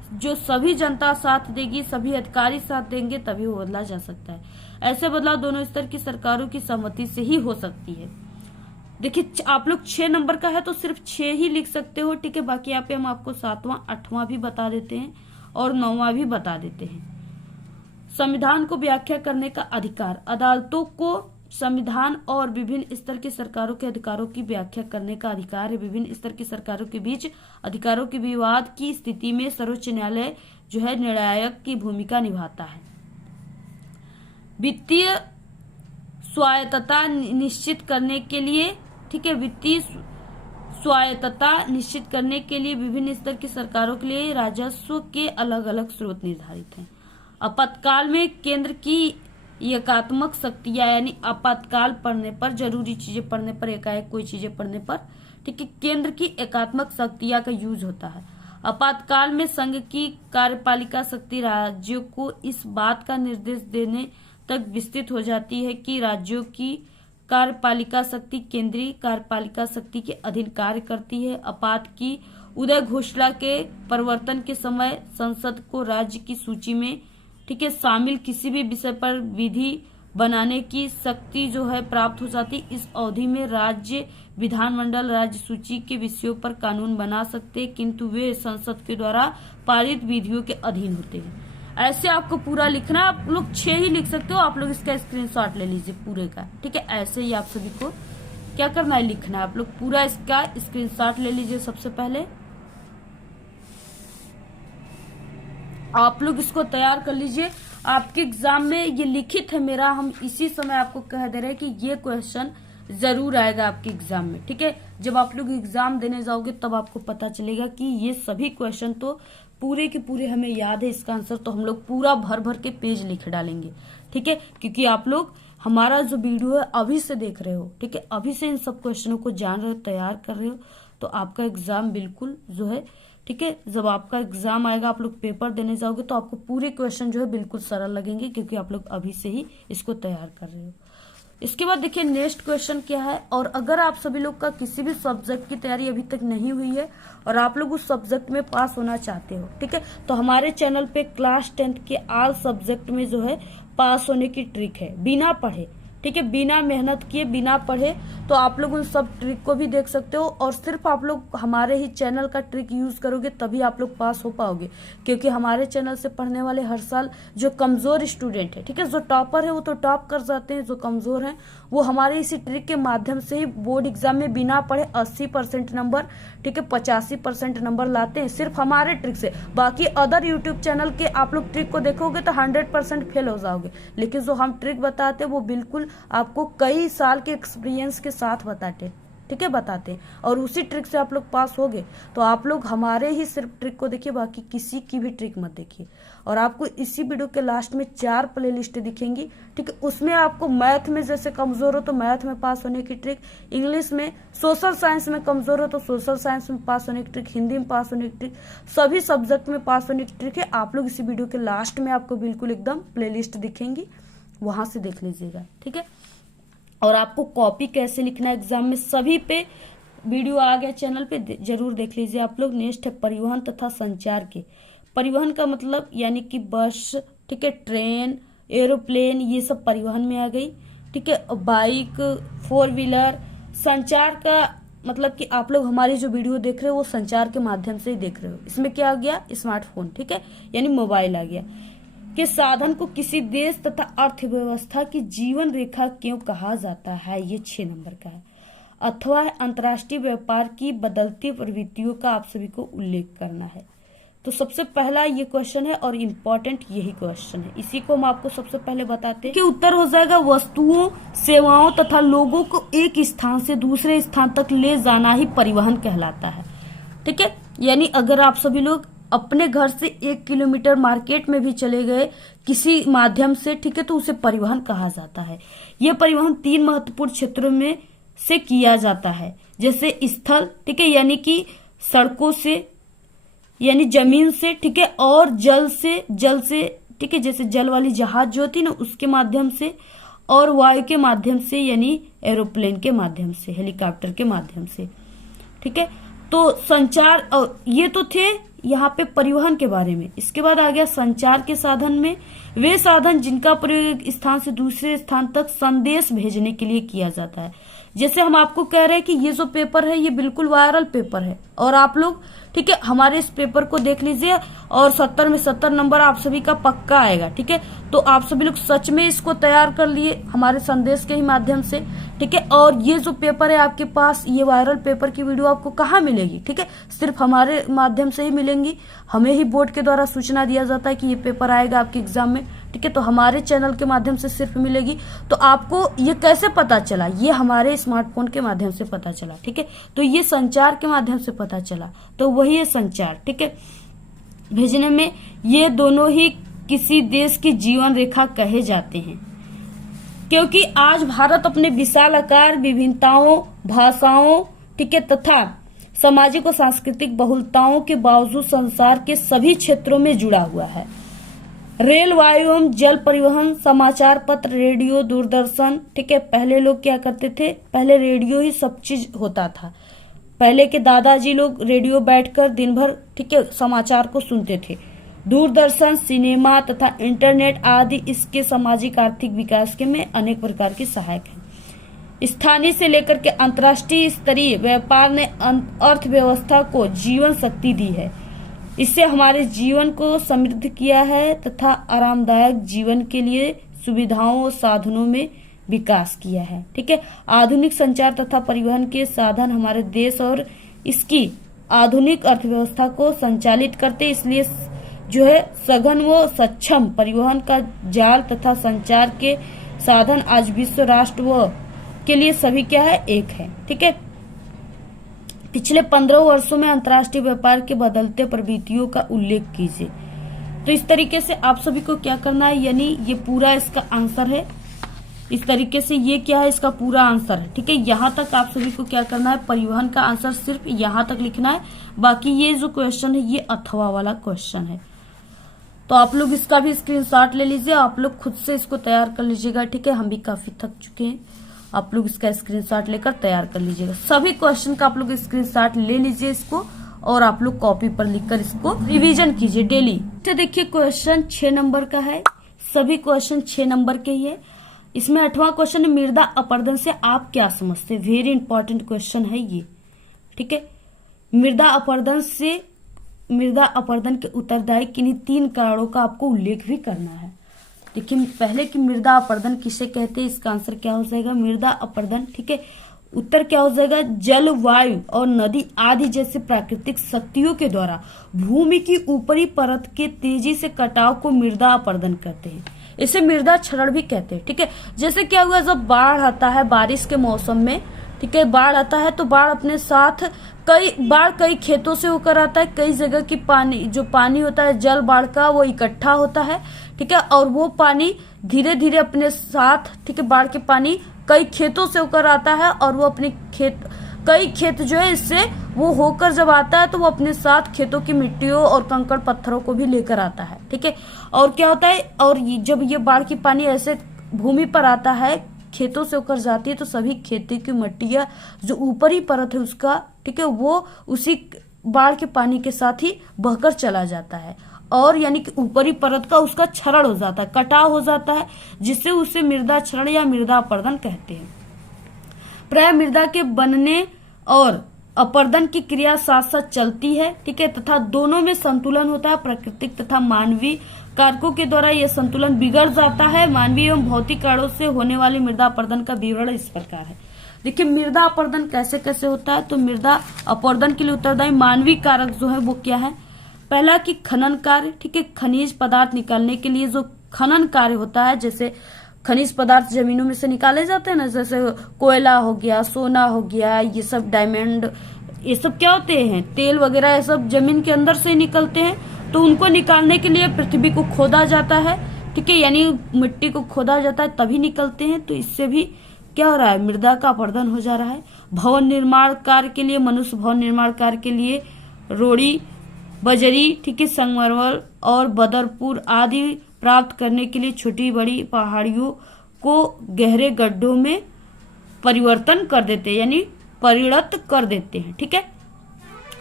जो सभी जनता साथ देगी, सभी अधिकारी साथ देंगे, तभी वो बदला जा सकता है। ऐसे बदलाव दोनों स्तर की सरकारों की सहमति से ही हो सकती है। देखिए आप लोग 6 नंबर का है तो सिर्फ 6 ही लिख सकते हो, ठीक है। बाकी यहाँ पे हम आपको 7वां 8वां भी बता देते हैं और 9वां भी बता देते हैं। संविधान को व्याख्या करने का अधिकार, अदालतों को संविधान और विभिन्न स्तर की सरकारों के अधिकारों की व्याख्या करने का अधिकार है। विभिन्न स्तर की सरकारों के बीच अधिकारों के विवाद की स्थिति में सर्वोच्च न्यायालय जो है निर्णायक की भूमिका निभाता है। वित्तीय स्वायत्तता निश्चित करने के लिए, ठीक है, वित्तीय स्वायत्तता निश्चित करने के लिए विभिन्न स्तर की सरकारों के लिए राजस्व के अलग अलग स्रोत निर्धारित हैं। आपातकाल में केंद्र की एकात्मक शक्तियां, यानी आपातकाल पड़ने पर, जरूरी चीजें पड़ने पर, एकाएक कोई चीजें पड़ने पर, ठीक है, केंद्र की एकात्मक शक्तियां का यूज होता है। आपातकाल में संघ की कार्यपालिका शक्ति राज्यों को इस बात का निर्देश देने तक विस्तृत हो जाती है कि राज्यों की कार्यपालिका शक्ति केंद्रीय कार्यपालिका शक्ति के अधीन कार्य करती है। आपात की उदय घोषणा के प्रवर्तन के समय संसद को राज्य की सूची में, ठीक है, शामिल किसी भी विषय पर विधि बनाने की शक्ति जो है प्राप्त हो जाती। इस अवधि में राज्य विधानमंडल राज्य सूची के विषयों पर कानून बना सकते हैं, किंतु वे संसद के द्वारा पारित विधियों के अधीन होते हैं। ऐसे आपको पूरा लिखना, आप लोग 6 ही लिख सकते हो, आप लोग इसका स्क्रीनशॉट ले लीजिए पूरे का, ठीक है। ऐसे ही आप सभी को क्या करना है, लिखना है। आप लोग पूरा इसका स्क्रीनशॉट ले लीजिए। सबसे पहले आप लोग इसको तैयार कर लीजिए। आपके एग्जाम में ये लिखित है मेरा, हम इसी समय आपको कह दे रहे हैं कि ये क्वेश्चन जरूर आएगा आपके एग्जाम में, ठीक है। जब आप लोग एग्जाम देने जाओगे तब आपको पता चलेगा कि ये सभी क्वेश्चन तो पूरे के पूरे हमें याद है, इसका आंसर तो हम लोग पूरा भर भर के पेज लिख डालेंगे, ठीक है। क्योंकि आप लोग हमारा जो वीडियो है अभी से देख रहे हो, ठीक है, अभी से इन सब क्वेश्चनों को जान रहे हो, तैयार कर रहे हो, तो आपका एग्जाम बिल्कुल जो है, ठीक है, जब आपका एग्जाम आएगा, आप लोग पेपर देने जाओगे तो आपको पूरे क्वेश्चन जो है बिल्कुल सरल लगेंगे, क्योंकि आप लोग अभी से ही इसको तैयार कर रहे हो। इसके बाद देखिए नेक्स्ट क्वेश्चन क्या है। और अगर आप सभी लोग का किसी भी सब्जेक्ट की तैयारी अभी तक नहीं हुई है और आप लोग उस सब्जेक्ट में पास होना चाहते हो, ठीक है, तो हमारे चैनल पे क्लास 10th के ऑल सब्जेक्ट में जो है पास होने की ट्रिक है, बिना पढ़े, ठीक है, बिना मेहनत किए, बिना पढ़े, तो आप लोग उन सब ट्रिक को भी देख सकते हो। और सिर्फ आप लोग हमारे ही चैनल का ट्रिक यूज करोगे तभी आप लोग पास हो पाओगे, क्योंकि हमारे चैनल से पढ़ने वाले हर साल जो कमजोर स्टूडेंट है, ठीक है, जो टॉपर है वो तो टॉप कर जाते हैं, जो कमजोर हैं वो हमारे इसी ट्रिक के माध्यम से ही बोर्ड एग्जाम में बिना पढ़े 80% नंबर, ठीक है, 85% नंबर लाते हैं, सिर्फ हमारे ट्रिक से। बाकी अदर यूट्यूब चैनल के आप लोग ट्रिक को देखोगे तो 100% फेल हो जाओगे, लेकिन जो हम ट्रिक बताते हैं वो बिल्कुल आपको कई साल के एक्सपीरियंस के साथ बताते, ठीक है, बताते हैं, और उसी ट्रिक से आप लोग पास होगे। तो आप लोग हमारे ही सिर्फ ट्रिक को देखिए, बाकी किसी की भी ट्रिक मत देखिए। और आपको इसी वीडियो के लास्ट में 4 प्लेलिस्ट दिखेंगी, ठीक है, उसमें आपको मैथ में जैसे कमजोर हो तो मैथ में पास होने की ट्रिक, इंग्लिश में, सोशल साइंस में कमजोर हो तो सोशल साइंस में पास होने की ट्रिक, हिंदी में पास होने की ट्रिक, सभी सब्जेक्ट में पास होने की ट्रिक है। आप लोग इसी वीडियो के लास्ट में आपको बिल्कुल एकदम प्लेलिस्ट दिखेंगी, वहां से देख लीजिएगा, ठीक है। और आपको कॉपी कैसे लिखना है एग्जाम में, सभी पे वीडियो आ गया चैनल पे, जरूर देख लीजिए आप लोग। नेक्स्ट है परिवहन तथा संचार के। परिवहन का मतलब यानी कि बस, ठीक है, ट्रेन, एरोप्लेन, ये सब परिवहन में आ गई, ठीक है, बाइक, 4 व्हीलर। संचार का मतलब कि आप लोग हमारी जो वीडियो देख रहे हो वो संचार के माध्यम से ही देख रहे हो। इसमें क्या आ गया, स्मार्टफोन, ठीक है, यानी मोबाइल आ गया। के साधन को किसी देश तथा अर्थव्यवस्था की जीवन रेखा क्यों कहा जाता है, ये 6 नंबर का है। अथवा अंतर्राष्ट्रीय व्यापार की बदलती प्रवृत्तियों का आप सभी को उल्लेख करना है। तो सबसे पहला ये क्वेश्चन है और इम्पोर्टेंट यही क्वेश्चन है, इसी को हम आपको सबसे पहले बताते हैं कि उत्तर हो जाएगा वस्तुओं, सेवाओं तथा लोगों को एक स्थान से दूसरे स्थान तक ले जाना ही परिवहन कहलाता है, ठीक है। यानी अगर आप सभी लोग अपने घर से 1 किलोमीटर मार्केट में भी चले गए किसी माध्यम से, ठीक है, तो उसे परिवहन कहा जाता है। यह परिवहन 3 महत्वपूर्ण क्षेत्रों में से किया जाता है, जैसे स्थल, ठीक है, यानी कि सड़कों से, यानी जमीन से, ठीक है, और जल से, ठीक है, जैसे जल वाली जहाज जो होती है ना उसके माध्यम से, और वायु के माध्यम से यानी एरोप्लेन के माध्यम से, हेलीकॉप्टर के माध्यम से, ठीक है। तो संचार, और ये तो थे यहाँ पे परिवहन के बारे में। इसके बाद आ गया संचार के साधन में वे साधन जिनका प्रयोग एक स्थान से दूसरे स्थान तक संदेश भेजने के लिए किया जाता है। जैसे हम आपको कह रहे हैं कि ये जो पेपर है ये बिल्कुल वायरल पेपर है और आप लोग ठीक है हमारे इस पेपर को देख लीजिए और 70 में 70 नंबर आप सभी का पक्का आएगा। ठीक है, तो आप सभी लोग सच में इसको तैयार कर लिए हमारे संदेश के ही माध्यम से। ठीक है, और ये जो पेपर है आपके पास, ये वायरल पेपर की वीडियो आपको कहाँ मिलेगी? ठीक है, सिर्फ हमारे माध्यम से ही मिलेंगी। हमें ही बोर्ड के द्वारा सूचना दिया जाता है कि ये पेपर आएगा आपके एग्जाम में। ठीक है, तो हमारे चैनल के माध्यम से सिर्फ मिलेगी। तो आपको ये कैसे पता चला? ये हमारे स्मार्टफोन के माध्यम से पता चला। ठीक है, तो ये संचार के माध्यम से पता चला, तो वही है संचार। ठीक है, भेजने में ये दोनों ही किसी देश की जीवन रेखा कहे जाते हैं, क्योंकि आज भारत अपने विशाल आकार, विभिन्नताओं, भाषाओं, ठीक है, तथा सामाजिक और सांस्कृतिक बहुलताओं के बावजूद संसार के सभी क्षेत्रों में जुड़ा हुआ है। रेल, वायु एवं जल परिवहन, समाचार पत्र, रेडियो, दूरदर्शन। ठीक है, पहले लोग क्या करते थे? पहले रेडियो ही सब चीज होता था। पहले के दादाजी लोग रेडियो बैठकर दिन भर ठीक है समाचार को सुनते थे। दूरदर्शन, सिनेमा तथा इंटरनेट आदि इसके सामाजिक आर्थिक विकास के में अनेक प्रकार के सहायक हैं। स्थानीय से लेकर के अंतर्राष्ट्रीय स्तरीय व्यापार ने अर्थव्यवस्था को जीवन शक्ति दी है। इससे हमारे जीवन को समृद्ध किया है तथा आरामदायक जीवन के लिए सुविधाओं और साधनों में विकास किया है। ठीक है, आधुनिक संचार तथा परिवहन के साधन हमारे देश और इसकी आधुनिक अर्थव्यवस्था को संचालित करते, इसलिए जो है सघन व सक्षम परिवहन का जाल तथा संचार के साधन आज विश्व राष्ट्र व के लिए सभी क्या है? एक है। ठीक है, पिछले 15 वर्षों में अंतर्राष्ट्रीय व्यापार के बदलते प्रवृत्तियों का उल्लेख कीजिए। तो इस तरीके से आप सभी को क्या करना है, यानी ये पूरा इसका आंसर है। इस तरीके से ये क्या है? इसका पूरा आंसर है। ठीक है, यहाँ तक आप सभी को क्या करना है? परिवहन का आंसर सिर्फ यहाँ तक लिखना है। बाकी ये जो क्वेश्चन है ये अथवा वाला क्वेश्चन है, तो आप लोग इसका भी स्क्रीनशॉट ले लीजिए, आप लोग खुद से इसको तैयार कर लीजिएगा। ठीक है, हम भी काफी थक चुके हैं, आप लोग इसका स्क्रीनशॉट लेकर तैयार कर लीजिएगा। सभी क्वेश्चन का आप लोग स्क्रीनशॉट ले लीजिए इसको, और आप लोग कॉपी पर लिखकर इसको रिवीजन कीजिए डेली। तो देखिए क्वेश्चन 6 नंबर का है, सभी क्वेश्चन 6 नंबर के ही है। इसमें 8वां क्वेश्चन है, मृदा अपरदन से आप क्या समझते हैं? वेरी इंपॉर्टेंट क्वेश्चन है ये। ठीक है, मृदा अपरदन के उत्तरदायी किन्हीं 3 कारणों का आपको उल्लेख भी करना है। देखिए पहले कि मृदा अपरदन किसे कहते हैं, इसका आंसर क्या हो जाएगा? मृदा अपरदन। ठीक है, उत्तर क्या हो जाएगा? जल, वायु और नदी आदि जैसे प्राकृतिक शक्तियों के द्वारा भूमि की ऊपरी परत के तेजी से कटाव को मृदा अपरदन कहते हैं। इसे मृदा क्षरण भी कहते हैं। ठीक है, जैसे क्या हुआ, जब बाढ़ आता है बारिश के मौसम में, ठीक है, बाढ़ आता है तो बाढ़ अपने साथ कई खेतों से होकर आता है, कई जगह की जो पानी होता है जल बाढ़ का वो इकट्ठा होता है। ठीक है, और वो पानी धीरे धीरे अपने साथ, ठीक है, बाढ़ के पानी कई खेतों से होकर आता है और वो अपने कई खेत जो है इससे वो होकर जब आता है तो वो अपने साथ खेतों की मिट्टियों और कंकड़ पत्थरों को भी लेकर आता है। ठीक है, और क्या होता है, और जब ये बाढ़ की पानी ऐसे भूमि पर आता है, खेतों से होकर जाती है, तो सभी खेती की मिट्टियां जो ऊपरी परत है उसका, ठीक है, वो उसी बाढ़ के पानी के साथ ही बहकर चला जाता है, और यानी कि ऊपरी परत का उसका क्षरण हो जाता है, कटाव हो जाता है, जिससे उसे मृदा क्षरण या मृदा अपरदन कहते हैं। प्राय मृदा के बनने और अपरदन की क्रिया साथ साथ चलती है। ठीक है, तथा दोनों में संतुलन होता है। प्राकृतिक तथा मानवीय कारकों के द्वारा यह संतुलन बिगड़ जाता है। मानवीय एवं भौतिक कारणों से होने वाले मृदा अपरदन का विवरण इस प्रकार है। देखिए मृदा अपरदन कैसे कैसे होता है, तो मृदा अपरदन के लिए उत्तरदायी मानवीय कारक जो है वो क्या है? पहला कि खनन कार्य। ठीक है, खनिज पदार्थ निकालने के लिए जो खनन कार्य होता है, जैसे खनिज पदार्थ जमीनों में से निकाले जाते हैं ना, जैसे कोयला हो गया, सोना हो गया, ये सब डायमंड, ये सब क्या होते हैं? तेल वगैरह, ये सब जमीन के अंदर से निकलते हैं। तो उनको निकालने के लिए पृथ्वी को खोदा जाता है। ठीक है, यानी मिट्टी को खोदा जाता है तभी निकलते हैं। तो इससे भी क्या हो रहा है? मृदा का अपरदन हो जा रहा है। भवन निर्माण कार्य के लिए, मनुष्य भवन निर्माण कार्य के लिए रोड़ी, बजरी, ठीक है, संगमरमर और बदरपुर आदि प्राप्त करने के लिए छोटी बड़ी पहाड़ियों को गहरे गड्ढों में परिवर्तन कर देते हैं, यानी परिणत कर देते हैं। ठीक है,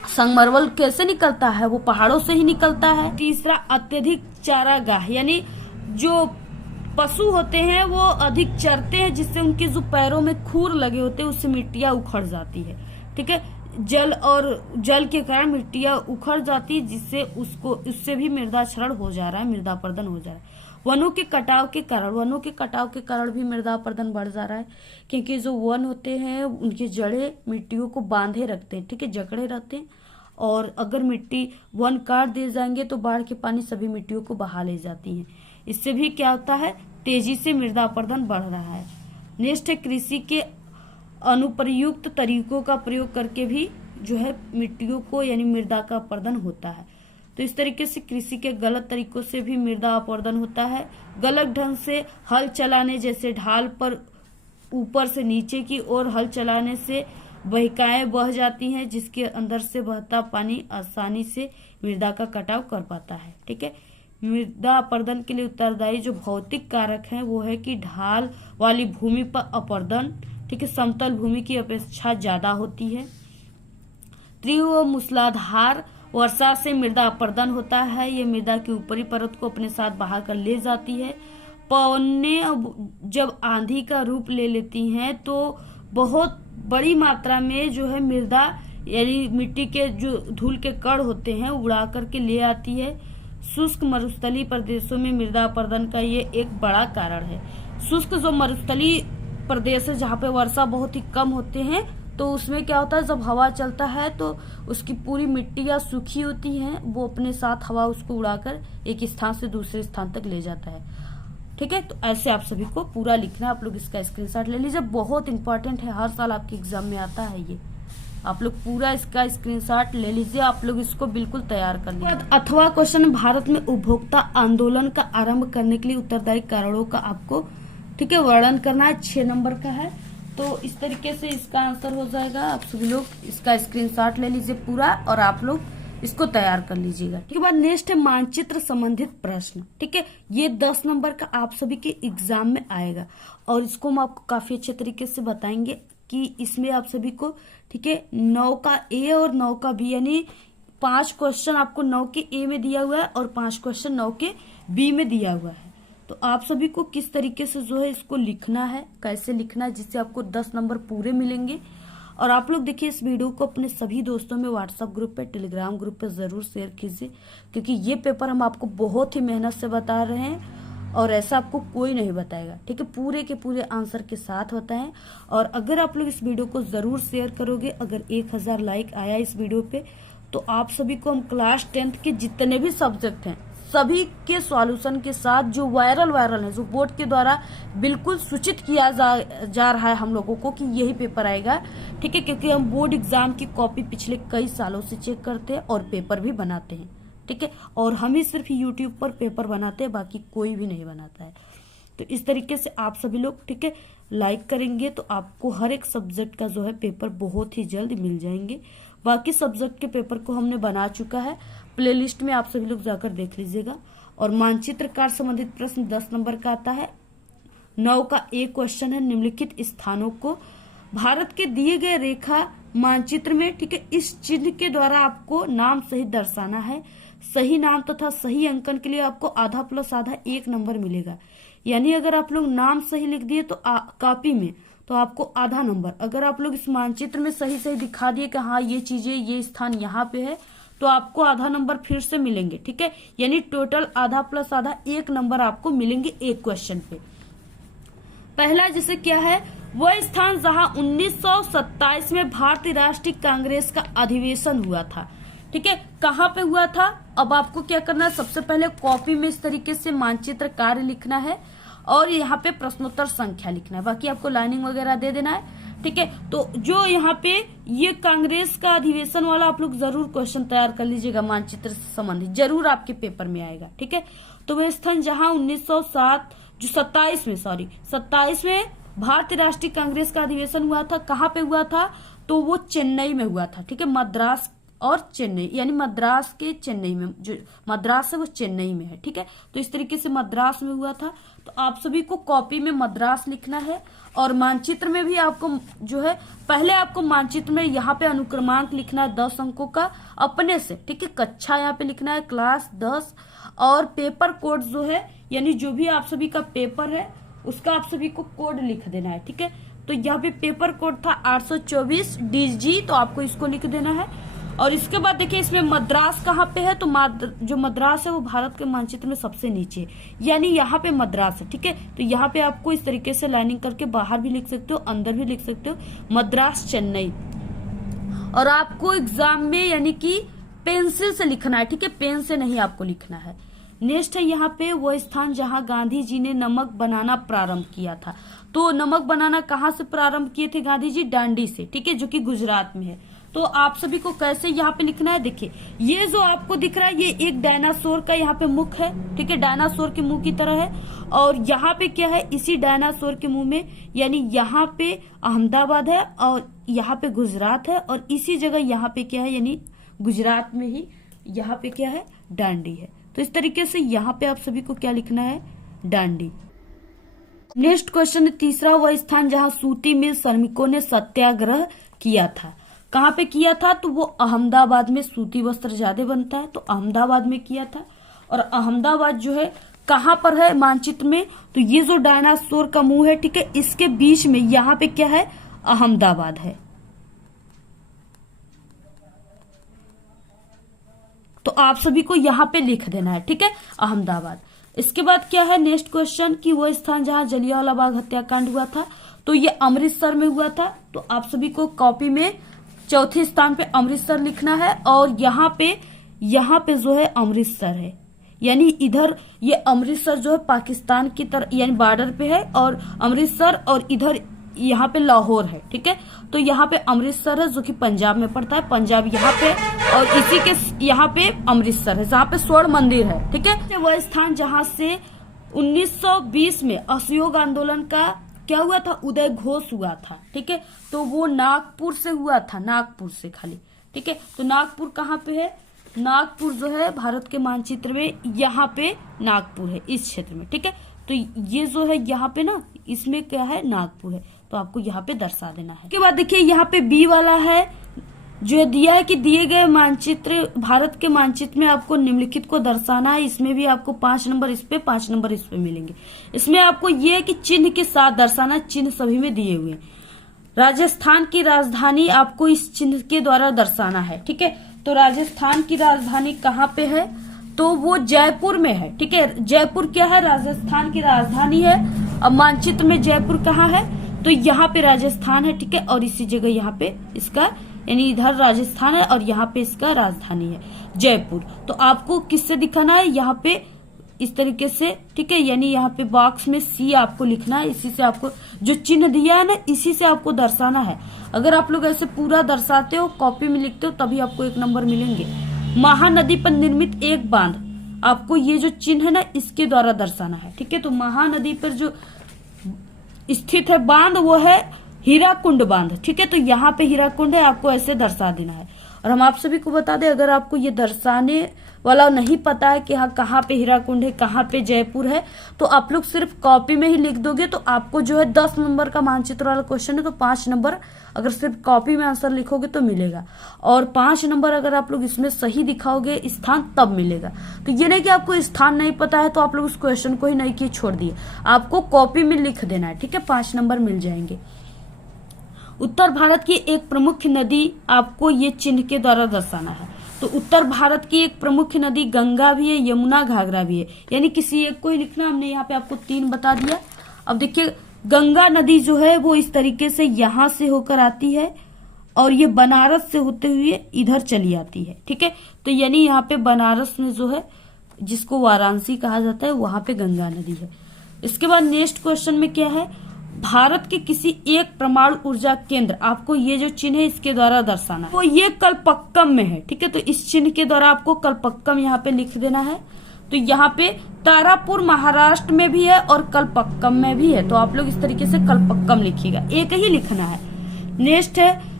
संगमरमर कैसे निकलता है, वो पहाड़ों से ही निकलता है। तीसरा, अत्यधिक चारागाह, यानी जो पशु होते हैं वो अधिक चरते हैं, जिससे उनके जो पैरों में खूर लगे होते हैं उससे मिट्टियां उखड़ जाती है। ठीक है, जल के कारण मिट्टियां उखड़ जाती है, जिससे उससे भी मृदा क्षरण हो जा रहा है, मृदा अपरदन हो जा रहा है। वनों के कटाव के कारण भी मृदा अपरदन बढ़ जा रहा है, क्योंकि जो वन होते हैं उनकी जड़ें मिट्टियों को बांधे रखते हैं, ठीक है, जकड़े रहते हैं। और अगर वन काट दिए जाएंगे तो बाढ़ के पानी सभी मिट्टियों को बहा ले जाती है। इससे भी क्या होता है, तेजी से मृदा अपरदन बढ़ रहा है। नेक्स्ट है, कृषि के अनुप्रयुक्त तरीकों का प्रयोग करके भी जो है मिट्टियों को यानी मृदा का अपरदन होता है। तो इस तरीके से कृषि के गलत तरीकों से भी मृदा अपरदन होता है। गलत ढंग से हल चलाने, जैसे ढाल पर ऊपर से नीचे की ओर हल चलाने से बहिकाएं बह जाती हैं, जिसके अंदर से बहता पानी आसानी से मृदा का कटाव कर पाता है। ठीक है, मृदा अपरदन के लिए उत्तरदायी जो भौतिक कारक हैं वो है कि ढाल वाली भूमि पर अपरदन, ठीक है, समतल भूमि की अपेक्षा ज्यादा होती है। तीव्र मूसलाधार वर्षा से मृदा अपरदन होता है, ये मृदा की ऊपरी परत को अपने साथ बहा कर ले जाती है। पवनें जब आंधी का रूप ले लेती हैं तो बहुत बड़ी मात्रा में जो है मृदा यानी मिट्टी के जो धूल के कण होते हैं उड़ा करके ले आती है। शुष्क मरुस्थलीय प्रदेशों में मृदा अपरदन का ये एक बड़ा कारण है। शुष्क जो मरुस्थलीय प्रदेश है जहाँ पे वर्षा बहुत ही कम होते हैं, तो उसमें क्या होता है, जब हवा चलता है तो उसकी पूरी मिट्टियां सूखी होती हैं, वो अपने साथ हवा उसको उड़ाकर एक स्थान से दूसरे स्थान तक ले जाता है। ठीक है, तो ऐसे आप सभी को पूरा लिखना, आप लोग इसका स्क्रीनशॉट ले लीजिए, बहुत इंपॉर्टेंट है, हर साल आपके एग्जाम में आता है ये। आप लोग पूरा इसका स्क्रीनशॉट ले लीजिए, आप लोग इसको बिल्कुल तैयार कर लीजिए। अथवा क्वेश्चन, भारत में उपभोक्ता आंदोलन का आरंभ करने के लिए उत्तरदायी कारणों का आपको, ठीक है, वर्णन करना है। 6 नंबर का है, तो इस तरीके से इसका आंसर हो जाएगा। आप सभी लोग इसका स्क्रीनशॉट ले लीजिए पूरा और आप लोग इसको तैयार कर लीजिएगा। ठीक है, बाद नेक्स्ट है मानचित्र संबंधित प्रश्न। ठीक है, ये 10 नंबर का आप सभी के एग्जाम में आएगा और इसको हम आपको काफी अच्छे तरीके से बताएंगे कि इसमें आप सभी को, ठीक है, 9 का ए और 9 का बी, यानी 5 क्वेश्चन आपको 9 के ए में दिया हुआ है और 5 क्वेश्चन 9 के बी में दिया हुआ है। तो आप सभी को किस तरीके से जो है इसको लिखना है, कैसे लिखना है, जिससे आपको 10 नंबर पूरे मिलेंगे। और आप लोग देखिए इस वीडियो को अपने सभी दोस्तों में व्हाट्सएप ग्रुप पे, टेलीग्राम ग्रुप पे जरूर शेयर कीजिए, क्योंकि ये पेपर हम आपको बहुत ही मेहनत से बता रहे हैं और ऐसा आपको कोई नहीं बताएगा। ठीक है, पूरे के पूरे आंसर के साथ होता है। और अगर आप लोग इस वीडियो को जरूर शेयर करोगे, अगर 1000 लाइक आया इस वीडियो पे, तो आप सभी को हम क्लास 10th के जितने भी सब्जेक्ट हैं सभी के सॉल्यूशन के साथ, जो वायरल है, जो बोर्ड के द्वारा बिल्कुल सूचित किया जा रहा है हम लोगों को कि यही पेपर आएगा। ठीक है, क्योंकि हम बोर्ड एग्जाम की कॉपी पिछले कई सालों से चेक करते हैं और पेपर भी बनाते हैं। ठीक है, और हम ही सिर्फ यूट्यूब पर पेपर बनाते हैं, बाकी कोई भी नहीं बनाता है। तो इस तरीके से आप सभी लोग, ठीक है, लाइक करेंगे तो आपको हर एक सब्जेक्ट का जो है पेपर बहुत ही जल्द मिल जाएंगे। बाकी सब्जेक्ट के पेपर को हमने बना चुका है, प्लेलिस्ट में आप सभी लोग जाकर देख लीजिएगा। और मानचित्र कार्य संबंधित प्रश्न 10 नंबर का आता है। 9 का एक क्वेश्चन है, निम्नलिखित स्थानों को भारत के दिए गए रेखा मानचित्र में, ठीक है, इस चिन्ह के द्वारा आपको नाम सहित दर्शाना है। सही नाम तथा सही अंकन के लिए आपको आधा प्लस आधा 1 नंबर मिलेगा। यानी अगर आप लोग नाम सही लिख दिए तो कॉपी में तो आपको आधा नंबर, अगर आप लोग इस मानचित्र में सही सही दिखा दिए कि हाँ ये चीजें, ये स्थान यहाँ पे है, तो आपको आधा नंबर फिर से मिलेंगे। ठीक है, यानी टोटल आधा प्लस आधा 1 नंबर आपको मिलेंगे एक क्वेश्चन पे। पहला जैसे क्या है, वह स्थान जहां 1927 में भारतीय राष्ट्रीय कांग्रेस का अधिवेशन हुआ था। ठीक है, कहाँ पे हुआ था, अब आपको क्या करना है, सबसे पहले कॉपी में इस तरीके से मानचित्र कार्य लिखना है और यहाँ पे प्रश्नोत्तर संख्या लिखना है, बाकी आपको लाइनिंग वगैरह दे देना है। ठीक है, तो जो यहाँ पे ये कांग्रेस का अधिवेशन वाला आप लोग जरूर क्वेश्चन तैयार कर लीजिएगा, मानचित्र से संबंधित जरूर आपके पेपर में आएगा। ठीक है, तो वह स्थान जहां 27 में भारतीय राष्ट्रीय कांग्रेस का अधिवेशन हुआ था, कहाँ पे हुआ था, तो वो चेन्नई में हुआ था। ठीक है, मद्रास और चेन्नई, यानी मद्रास के चेन्नई में, जो मद्रास है वो चेन्नई में है। ठीक है, तो इस तरीके से मद्रास में हुआ था। तो आप सभी को कॉपी में मद्रास लिखना है और मानचित्र में भी आपको जो है पहले आपको मानचित्र में यहाँ पे अनुक्रमांक लिखना है 10 अंकों का अपने से। ठीक है, कक्षा यहाँ पे लिखना है क्लास 10 और पेपर कोड जो है यानी जो भी आप सभी का पेपर है उसका आप सभी को कोड लिख देना है। ठीक है, तो यहाँ पे पेपर कोड था 824 DG, तो आपको इसको लिख देना है। और इसके बाद देखिए इसमें मद्रास कहाँ पे है, तो जो मद्रास है वो भारत के मानचित्र में सबसे नीचे है, यानी यहाँ पे मद्रास है। ठीक है, तो यहाँ पे आपको इस तरीके से लाइनिंग करके बाहर भी लिख सकते हो, अंदर भी लिख सकते हो, मद्रास चेन्नई। और आपको एग्जाम में यानी कि पेंसिल से लिखना है। ठीक है, पेन से नहीं आपको लिखना है। नेक्स्ट है यहाँ पे वो स्थान जहाँ गांधी जी ने नमक बनाना प्रारंभ किया था। तो नमक बनाना कहाँ से प्रारंभ किए थे गांधी जी? डांडी से। ठीक है, जो कि गुजरात में है। तो आप सभी को कैसे यहाँ पे लिखना है, देखिए ये जो आपको दिख रहा है ये एक डायनासोर का यहाँ पे मुख है। ठीक है, डायनासोर के मुंह की तरह है। और यहाँ पे क्या है, इसी डायनासोर के मुंह में यानी यहाँ पे अहमदाबाद है और यहाँ पे गुजरात है और इसी जगह यहाँ पे क्या है यानी गुजरात में ही यहाँ पे क्या है, डांडी है। तो इस तरीके से यहाँ पे आप सभी को क्या लिखना है, डांडी। नेक्स्ट क्वेश्चन तीसरा, वह स्थान जहाँ सूती मिल श्रमिकों ने सत्याग्रह किया था। कहाँ पे किया था? तो वो अहमदाबाद में सूती वस्त्र ज्यादा बनता है, तो अहमदाबाद में किया था। और अहमदाबाद जो है कहाँ पर है मानचित्र में? तो ये जो डायनासोर का मुंह है, ठीक है, इसके बीच में यहाँ पे क्या है, अहमदाबाद है। तो आप सभी को यहाँ पे लिख देना है। ठीक है, अहमदाबाद। इसके बाद क्या है नेक्स्ट क्वेश्चन कि वो स्थान जहां जलियांवाला बाग हत्याकांड हुआ था, तो ये अमृतसर में हुआ था। तो आप सभी को कॉपी में चौथे स्थान पे अमृतसर लिखना है और यहाँ पे जो है अमृतसर है, यानी इधर ये अमृतसर जो है पाकिस्तान की तरफ यानी बॉर्डर पे है और अमृतसर, और इधर यहाँ पे लाहौर है। ठीक है, तो यहाँ पे अमृतसर है जो कि पंजाब में पड़ता है, पंजाब यहाँ पे, और इसी के यहाँ पे अमृतसर है जहाँ पे स्वर्ण मंदिर है। ठीक है, वह स्थान जहाँ से 1920 में असहयोग आंदोलन का क्या हुआ था, उदय घोष हुआ था। ठीक है, तो वो नागपुर से हुआ था, नागपुर से खाली। ठीक है, तो नागपुर कहाँ पे है, नागपुर जो है भारत के मानचित्र में यहाँ पे नागपुर है, इस क्षेत्र में। ठीक है, तो ये जो है यहाँ पे ना, इसमें क्या है, नागपुर है, तो आपको यहाँ पे दर्शा देना है। उसके बाद देखिए यहाँ पे बी वाला है जो दिया है कि दिए गए मानचित्र, भारत के मानचित्र में आपको निम्नलिखित को दर्शाना है। इसमें भी आपको 5 नंबर इस पे 5 नंबर इस पे मिलेंगे। इसमें आपको ये है कि चिन्ह के साथ दर्शाना, चिन्ह सभी में दिए हुए हैं। राजस्थान की राजधानी आपको इस चिन्ह के द्वारा दर्शाना है। ठीक है, तो राजस्थान की राजधानी कहाँ पे है, तो वो जयपुर में है। ठीक है, जयपुर क्या है, राजस्थान की राजधानी है। अब मानचित्र में जयपुर कहाँ है, तो यहाँ पे राजस्थान है। ठीक है, और इसी जगह यहाँ पे इसका यानी इधर राजस्थान है और यहाँ पे इसका राजधानी है जयपुर। तो आपको किससे दिखाना है, यहाँ पे इस तरीके से। ठीक है, यानी यहाँ पे बॉक्स में सी आपको लिखना है, इसी से आपको जो चिन्ह दिया है ना, इसी से आपको दर्शाना है। अगर आप लोग ऐसे पूरा दर्शाते हो, कॉपी में लिखते हो, तभी आपको 1 नंबर मिलेंगे। महानदी पर निर्मित एक बांध, आपको ये जो चिन्ह है ना, इसके द्वारा दर्शाना है। ठीक है, तो महानदी पर जो स्थित है बांध वो है हीराकुंड बांध। ठीक है, तो यहाँ पे हीराकुंड है, आपको ऐसे दर्शा देना है। और हम आप सभी को बता दें, अगर आपको ये दर्शाने वाला नहीं पता है कि हाँ कहाँ पे हीराकुंड है, कहाँ पे जयपुर है, तो आप लोग सिर्फ कॉपी में ही लिख दोगे तो आपको जो है 10 नंबर का मानचित्र वाला क्वेश्चन है, तो 5 नंबर अगर सिर्फ कॉपी में आंसर लिखोगे तो मिलेगा, और 5 नंबर अगर आप लोग इसमें सही दिखाओगे स्थान तब मिलेगा। तो ये नहीं कि आपको स्थान नहीं पता है तो आप लोग उस क्वेश्चन को ही नहीं किए छोड़ दिए, आपको कॉपी में लिख देना है। ठीक है, 5 नंबर मिल जाएंगे। उत्तर भारत की एक प्रमुख नदी आपको ये चिन्ह के द्वारा दर्शाना है। तो उत्तर भारत की एक प्रमुख नदी गंगा भी है, यमुना, घाघरा भी है, यानी किसी एक को ही लिखना। हमने यहाँ पे आपको 3 बता दिया। अब देखिए गंगा नदी जो है वो इस तरीके से यहाँ से होकर आती है और ये बनारस से होते हुए इधर चली आती है। ठीक है, तो यानी यहाँ पे बनारस में जो है जिसको वाराणसी कहा जाता है वहां पे गंगा नदी है। इसके बाद नेक्स्ट क्वेश्चन में क्या है, भारत के किसी एक परमाणु ऊर्जा केंद्र, आपको ये जो चिन्ह है इसके द्वारा दर्शाना है। वो ये कलपक्कम में है। ठीक है, तो इस चिन्ह के द्वारा आपको कलपक्कम यहाँ पे लिख देना है। तो यहाँ पे तारापुर महाराष्ट्र में भी है और कलपक्कम में भी है, तो आप लोग इस तरीके से कलपक्कम लिखिएगा, एक ही लिखना है। नेक्स्ट है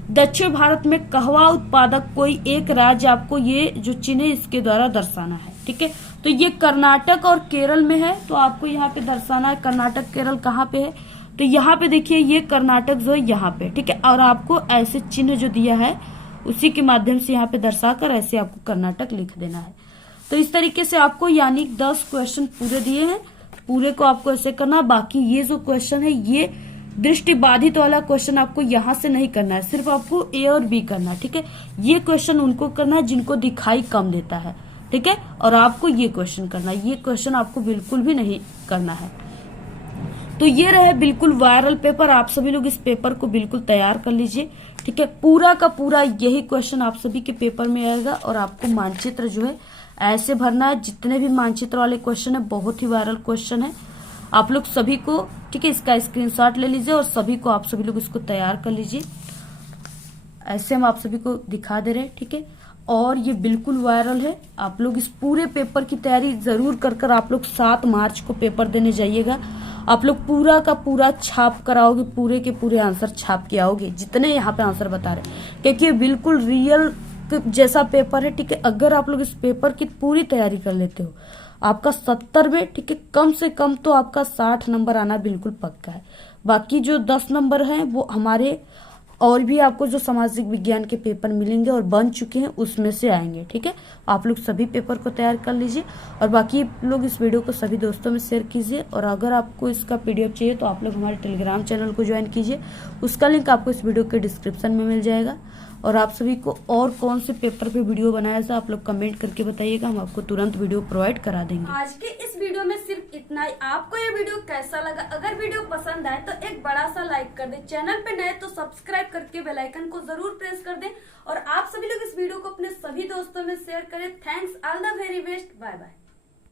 दक्षिण भारत में कहवा उत्पादक कोई एक राज्य आपको ये जो चिन्ह है इसके द्वारा दर्शाना है। ठीक है, तो ये कर्नाटक और केरल में है, तो आपको यहाँ पे दर्शाना है कर्नाटक केरल कहाँ पे है, तो यहाँ पे देखिए ये कर्नाटक जो है यहाँ पे। ठीक है, और आपको ऐसे चिन्ह जो दिया है उसी के माध्यम से यहाँ पे दर्शाकर ऐसे आपको कर्नाटक लिख देना है। तो इस तरीके से आपको यानी 10 क्वेश्चन पूरे दिए हैं, पूरे को आपको ऐसे करना। बाकी ये जो क्वेश्चन है ये दृष्टि बाधित वाला क्वेश्चन आपको यहाँ से नहीं करना है, सिर्फ आपको ए और बी करना है। ठीक है, ये क्वेश्चन उनको करना है जिनको दिखाई कम देता है। ठीक है, और आपको ये क्वेश्चन करना है, ये क्वेश्चन आपको बिल्कुल भी नहीं करना है। तो ये रहे बिल्कुल वायरल पेपर, आप सभी लोग इस पेपर को बिल्कुल तैयार कर लीजिए। ठीक है, पूरा का पूरा यही क्वेश्चन आप सभी के पेपर में आएगा और आपको मानचित्र जो है ऐसे भरना है। जितने भी मानचित्र वाले क्वेश्चन है बहुत ही वायरल क्वेश्चन है, आप लोग सभी को ठीक है इसका स्क्रीनशॉट ले लीजिए और सभी को आप सभी लोग इसको तैयार कर लीजिए। ऐसे हम आप सभी को दिखा दे रहे हैं। ठीक है, और ये बिल्कुल वायरल है, आप लोग इस पूरे पेपर की तैयारी जरूर कर आप लोग 7 मार्च को पेपर देने जाइएगा। आप लोग पूरा का पूरा छाप कराओगे, पूरे के पूरे आंसर छाप के आओगे जितने यहाँ पे आंसर बता रहे, क्योंकि ये बिल्कुल रियल जैसा पेपर है। ठीक है, अगर आप लोग इस पेपर की पूरी तैयारी कर लेते हो आपका 70 में ठीक है कम से कम तो आपका 60 नंबर आना बिल्कुल पक्का है। बाकी जो 10 नंबर हैं वो हमारे और भी आपको जो सामाजिक विज्ञान के पेपर मिलेंगे और बन चुके हैं उसमें से आएंगे। ठीक है, आप लोग सभी पेपर को तैयार कर लीजिए और बाकी लोग इस वीडियो को सभी दोस्तों में शेयर कीजिए। और अगर आपको इसका पीडीएफ चाहिए तो आप लोग हमारे टेलीग्राम चैनल को ज्वाइन कीजिए, उसका लिंक आपको इस वीडियो के डिस्क्रिप्शन में मिल जाएगा। और आप सभी को और कौन से पेपर पे वीडियो बनाया जाए आप लोग कमेंट करके बताइएगा, हम आपको तुरंत वीडियो प्रोवाइड करा देंगे। आज के इस वीडियो में सिर्फ इतना ही। आपको ये वीडियो कैसा लगा? अगर वीडियो पसंद आए तो एक बड़ा सा लाइक कर दे, चैनल पे नए तो सब्सक्राइब करके बेल आइकन को जरूर प्रेस कर दे और आप सभी लोग इस वीडियो को अपने सभी दोस्तों में शेयर करें। Thanks, all the very best, bye bye.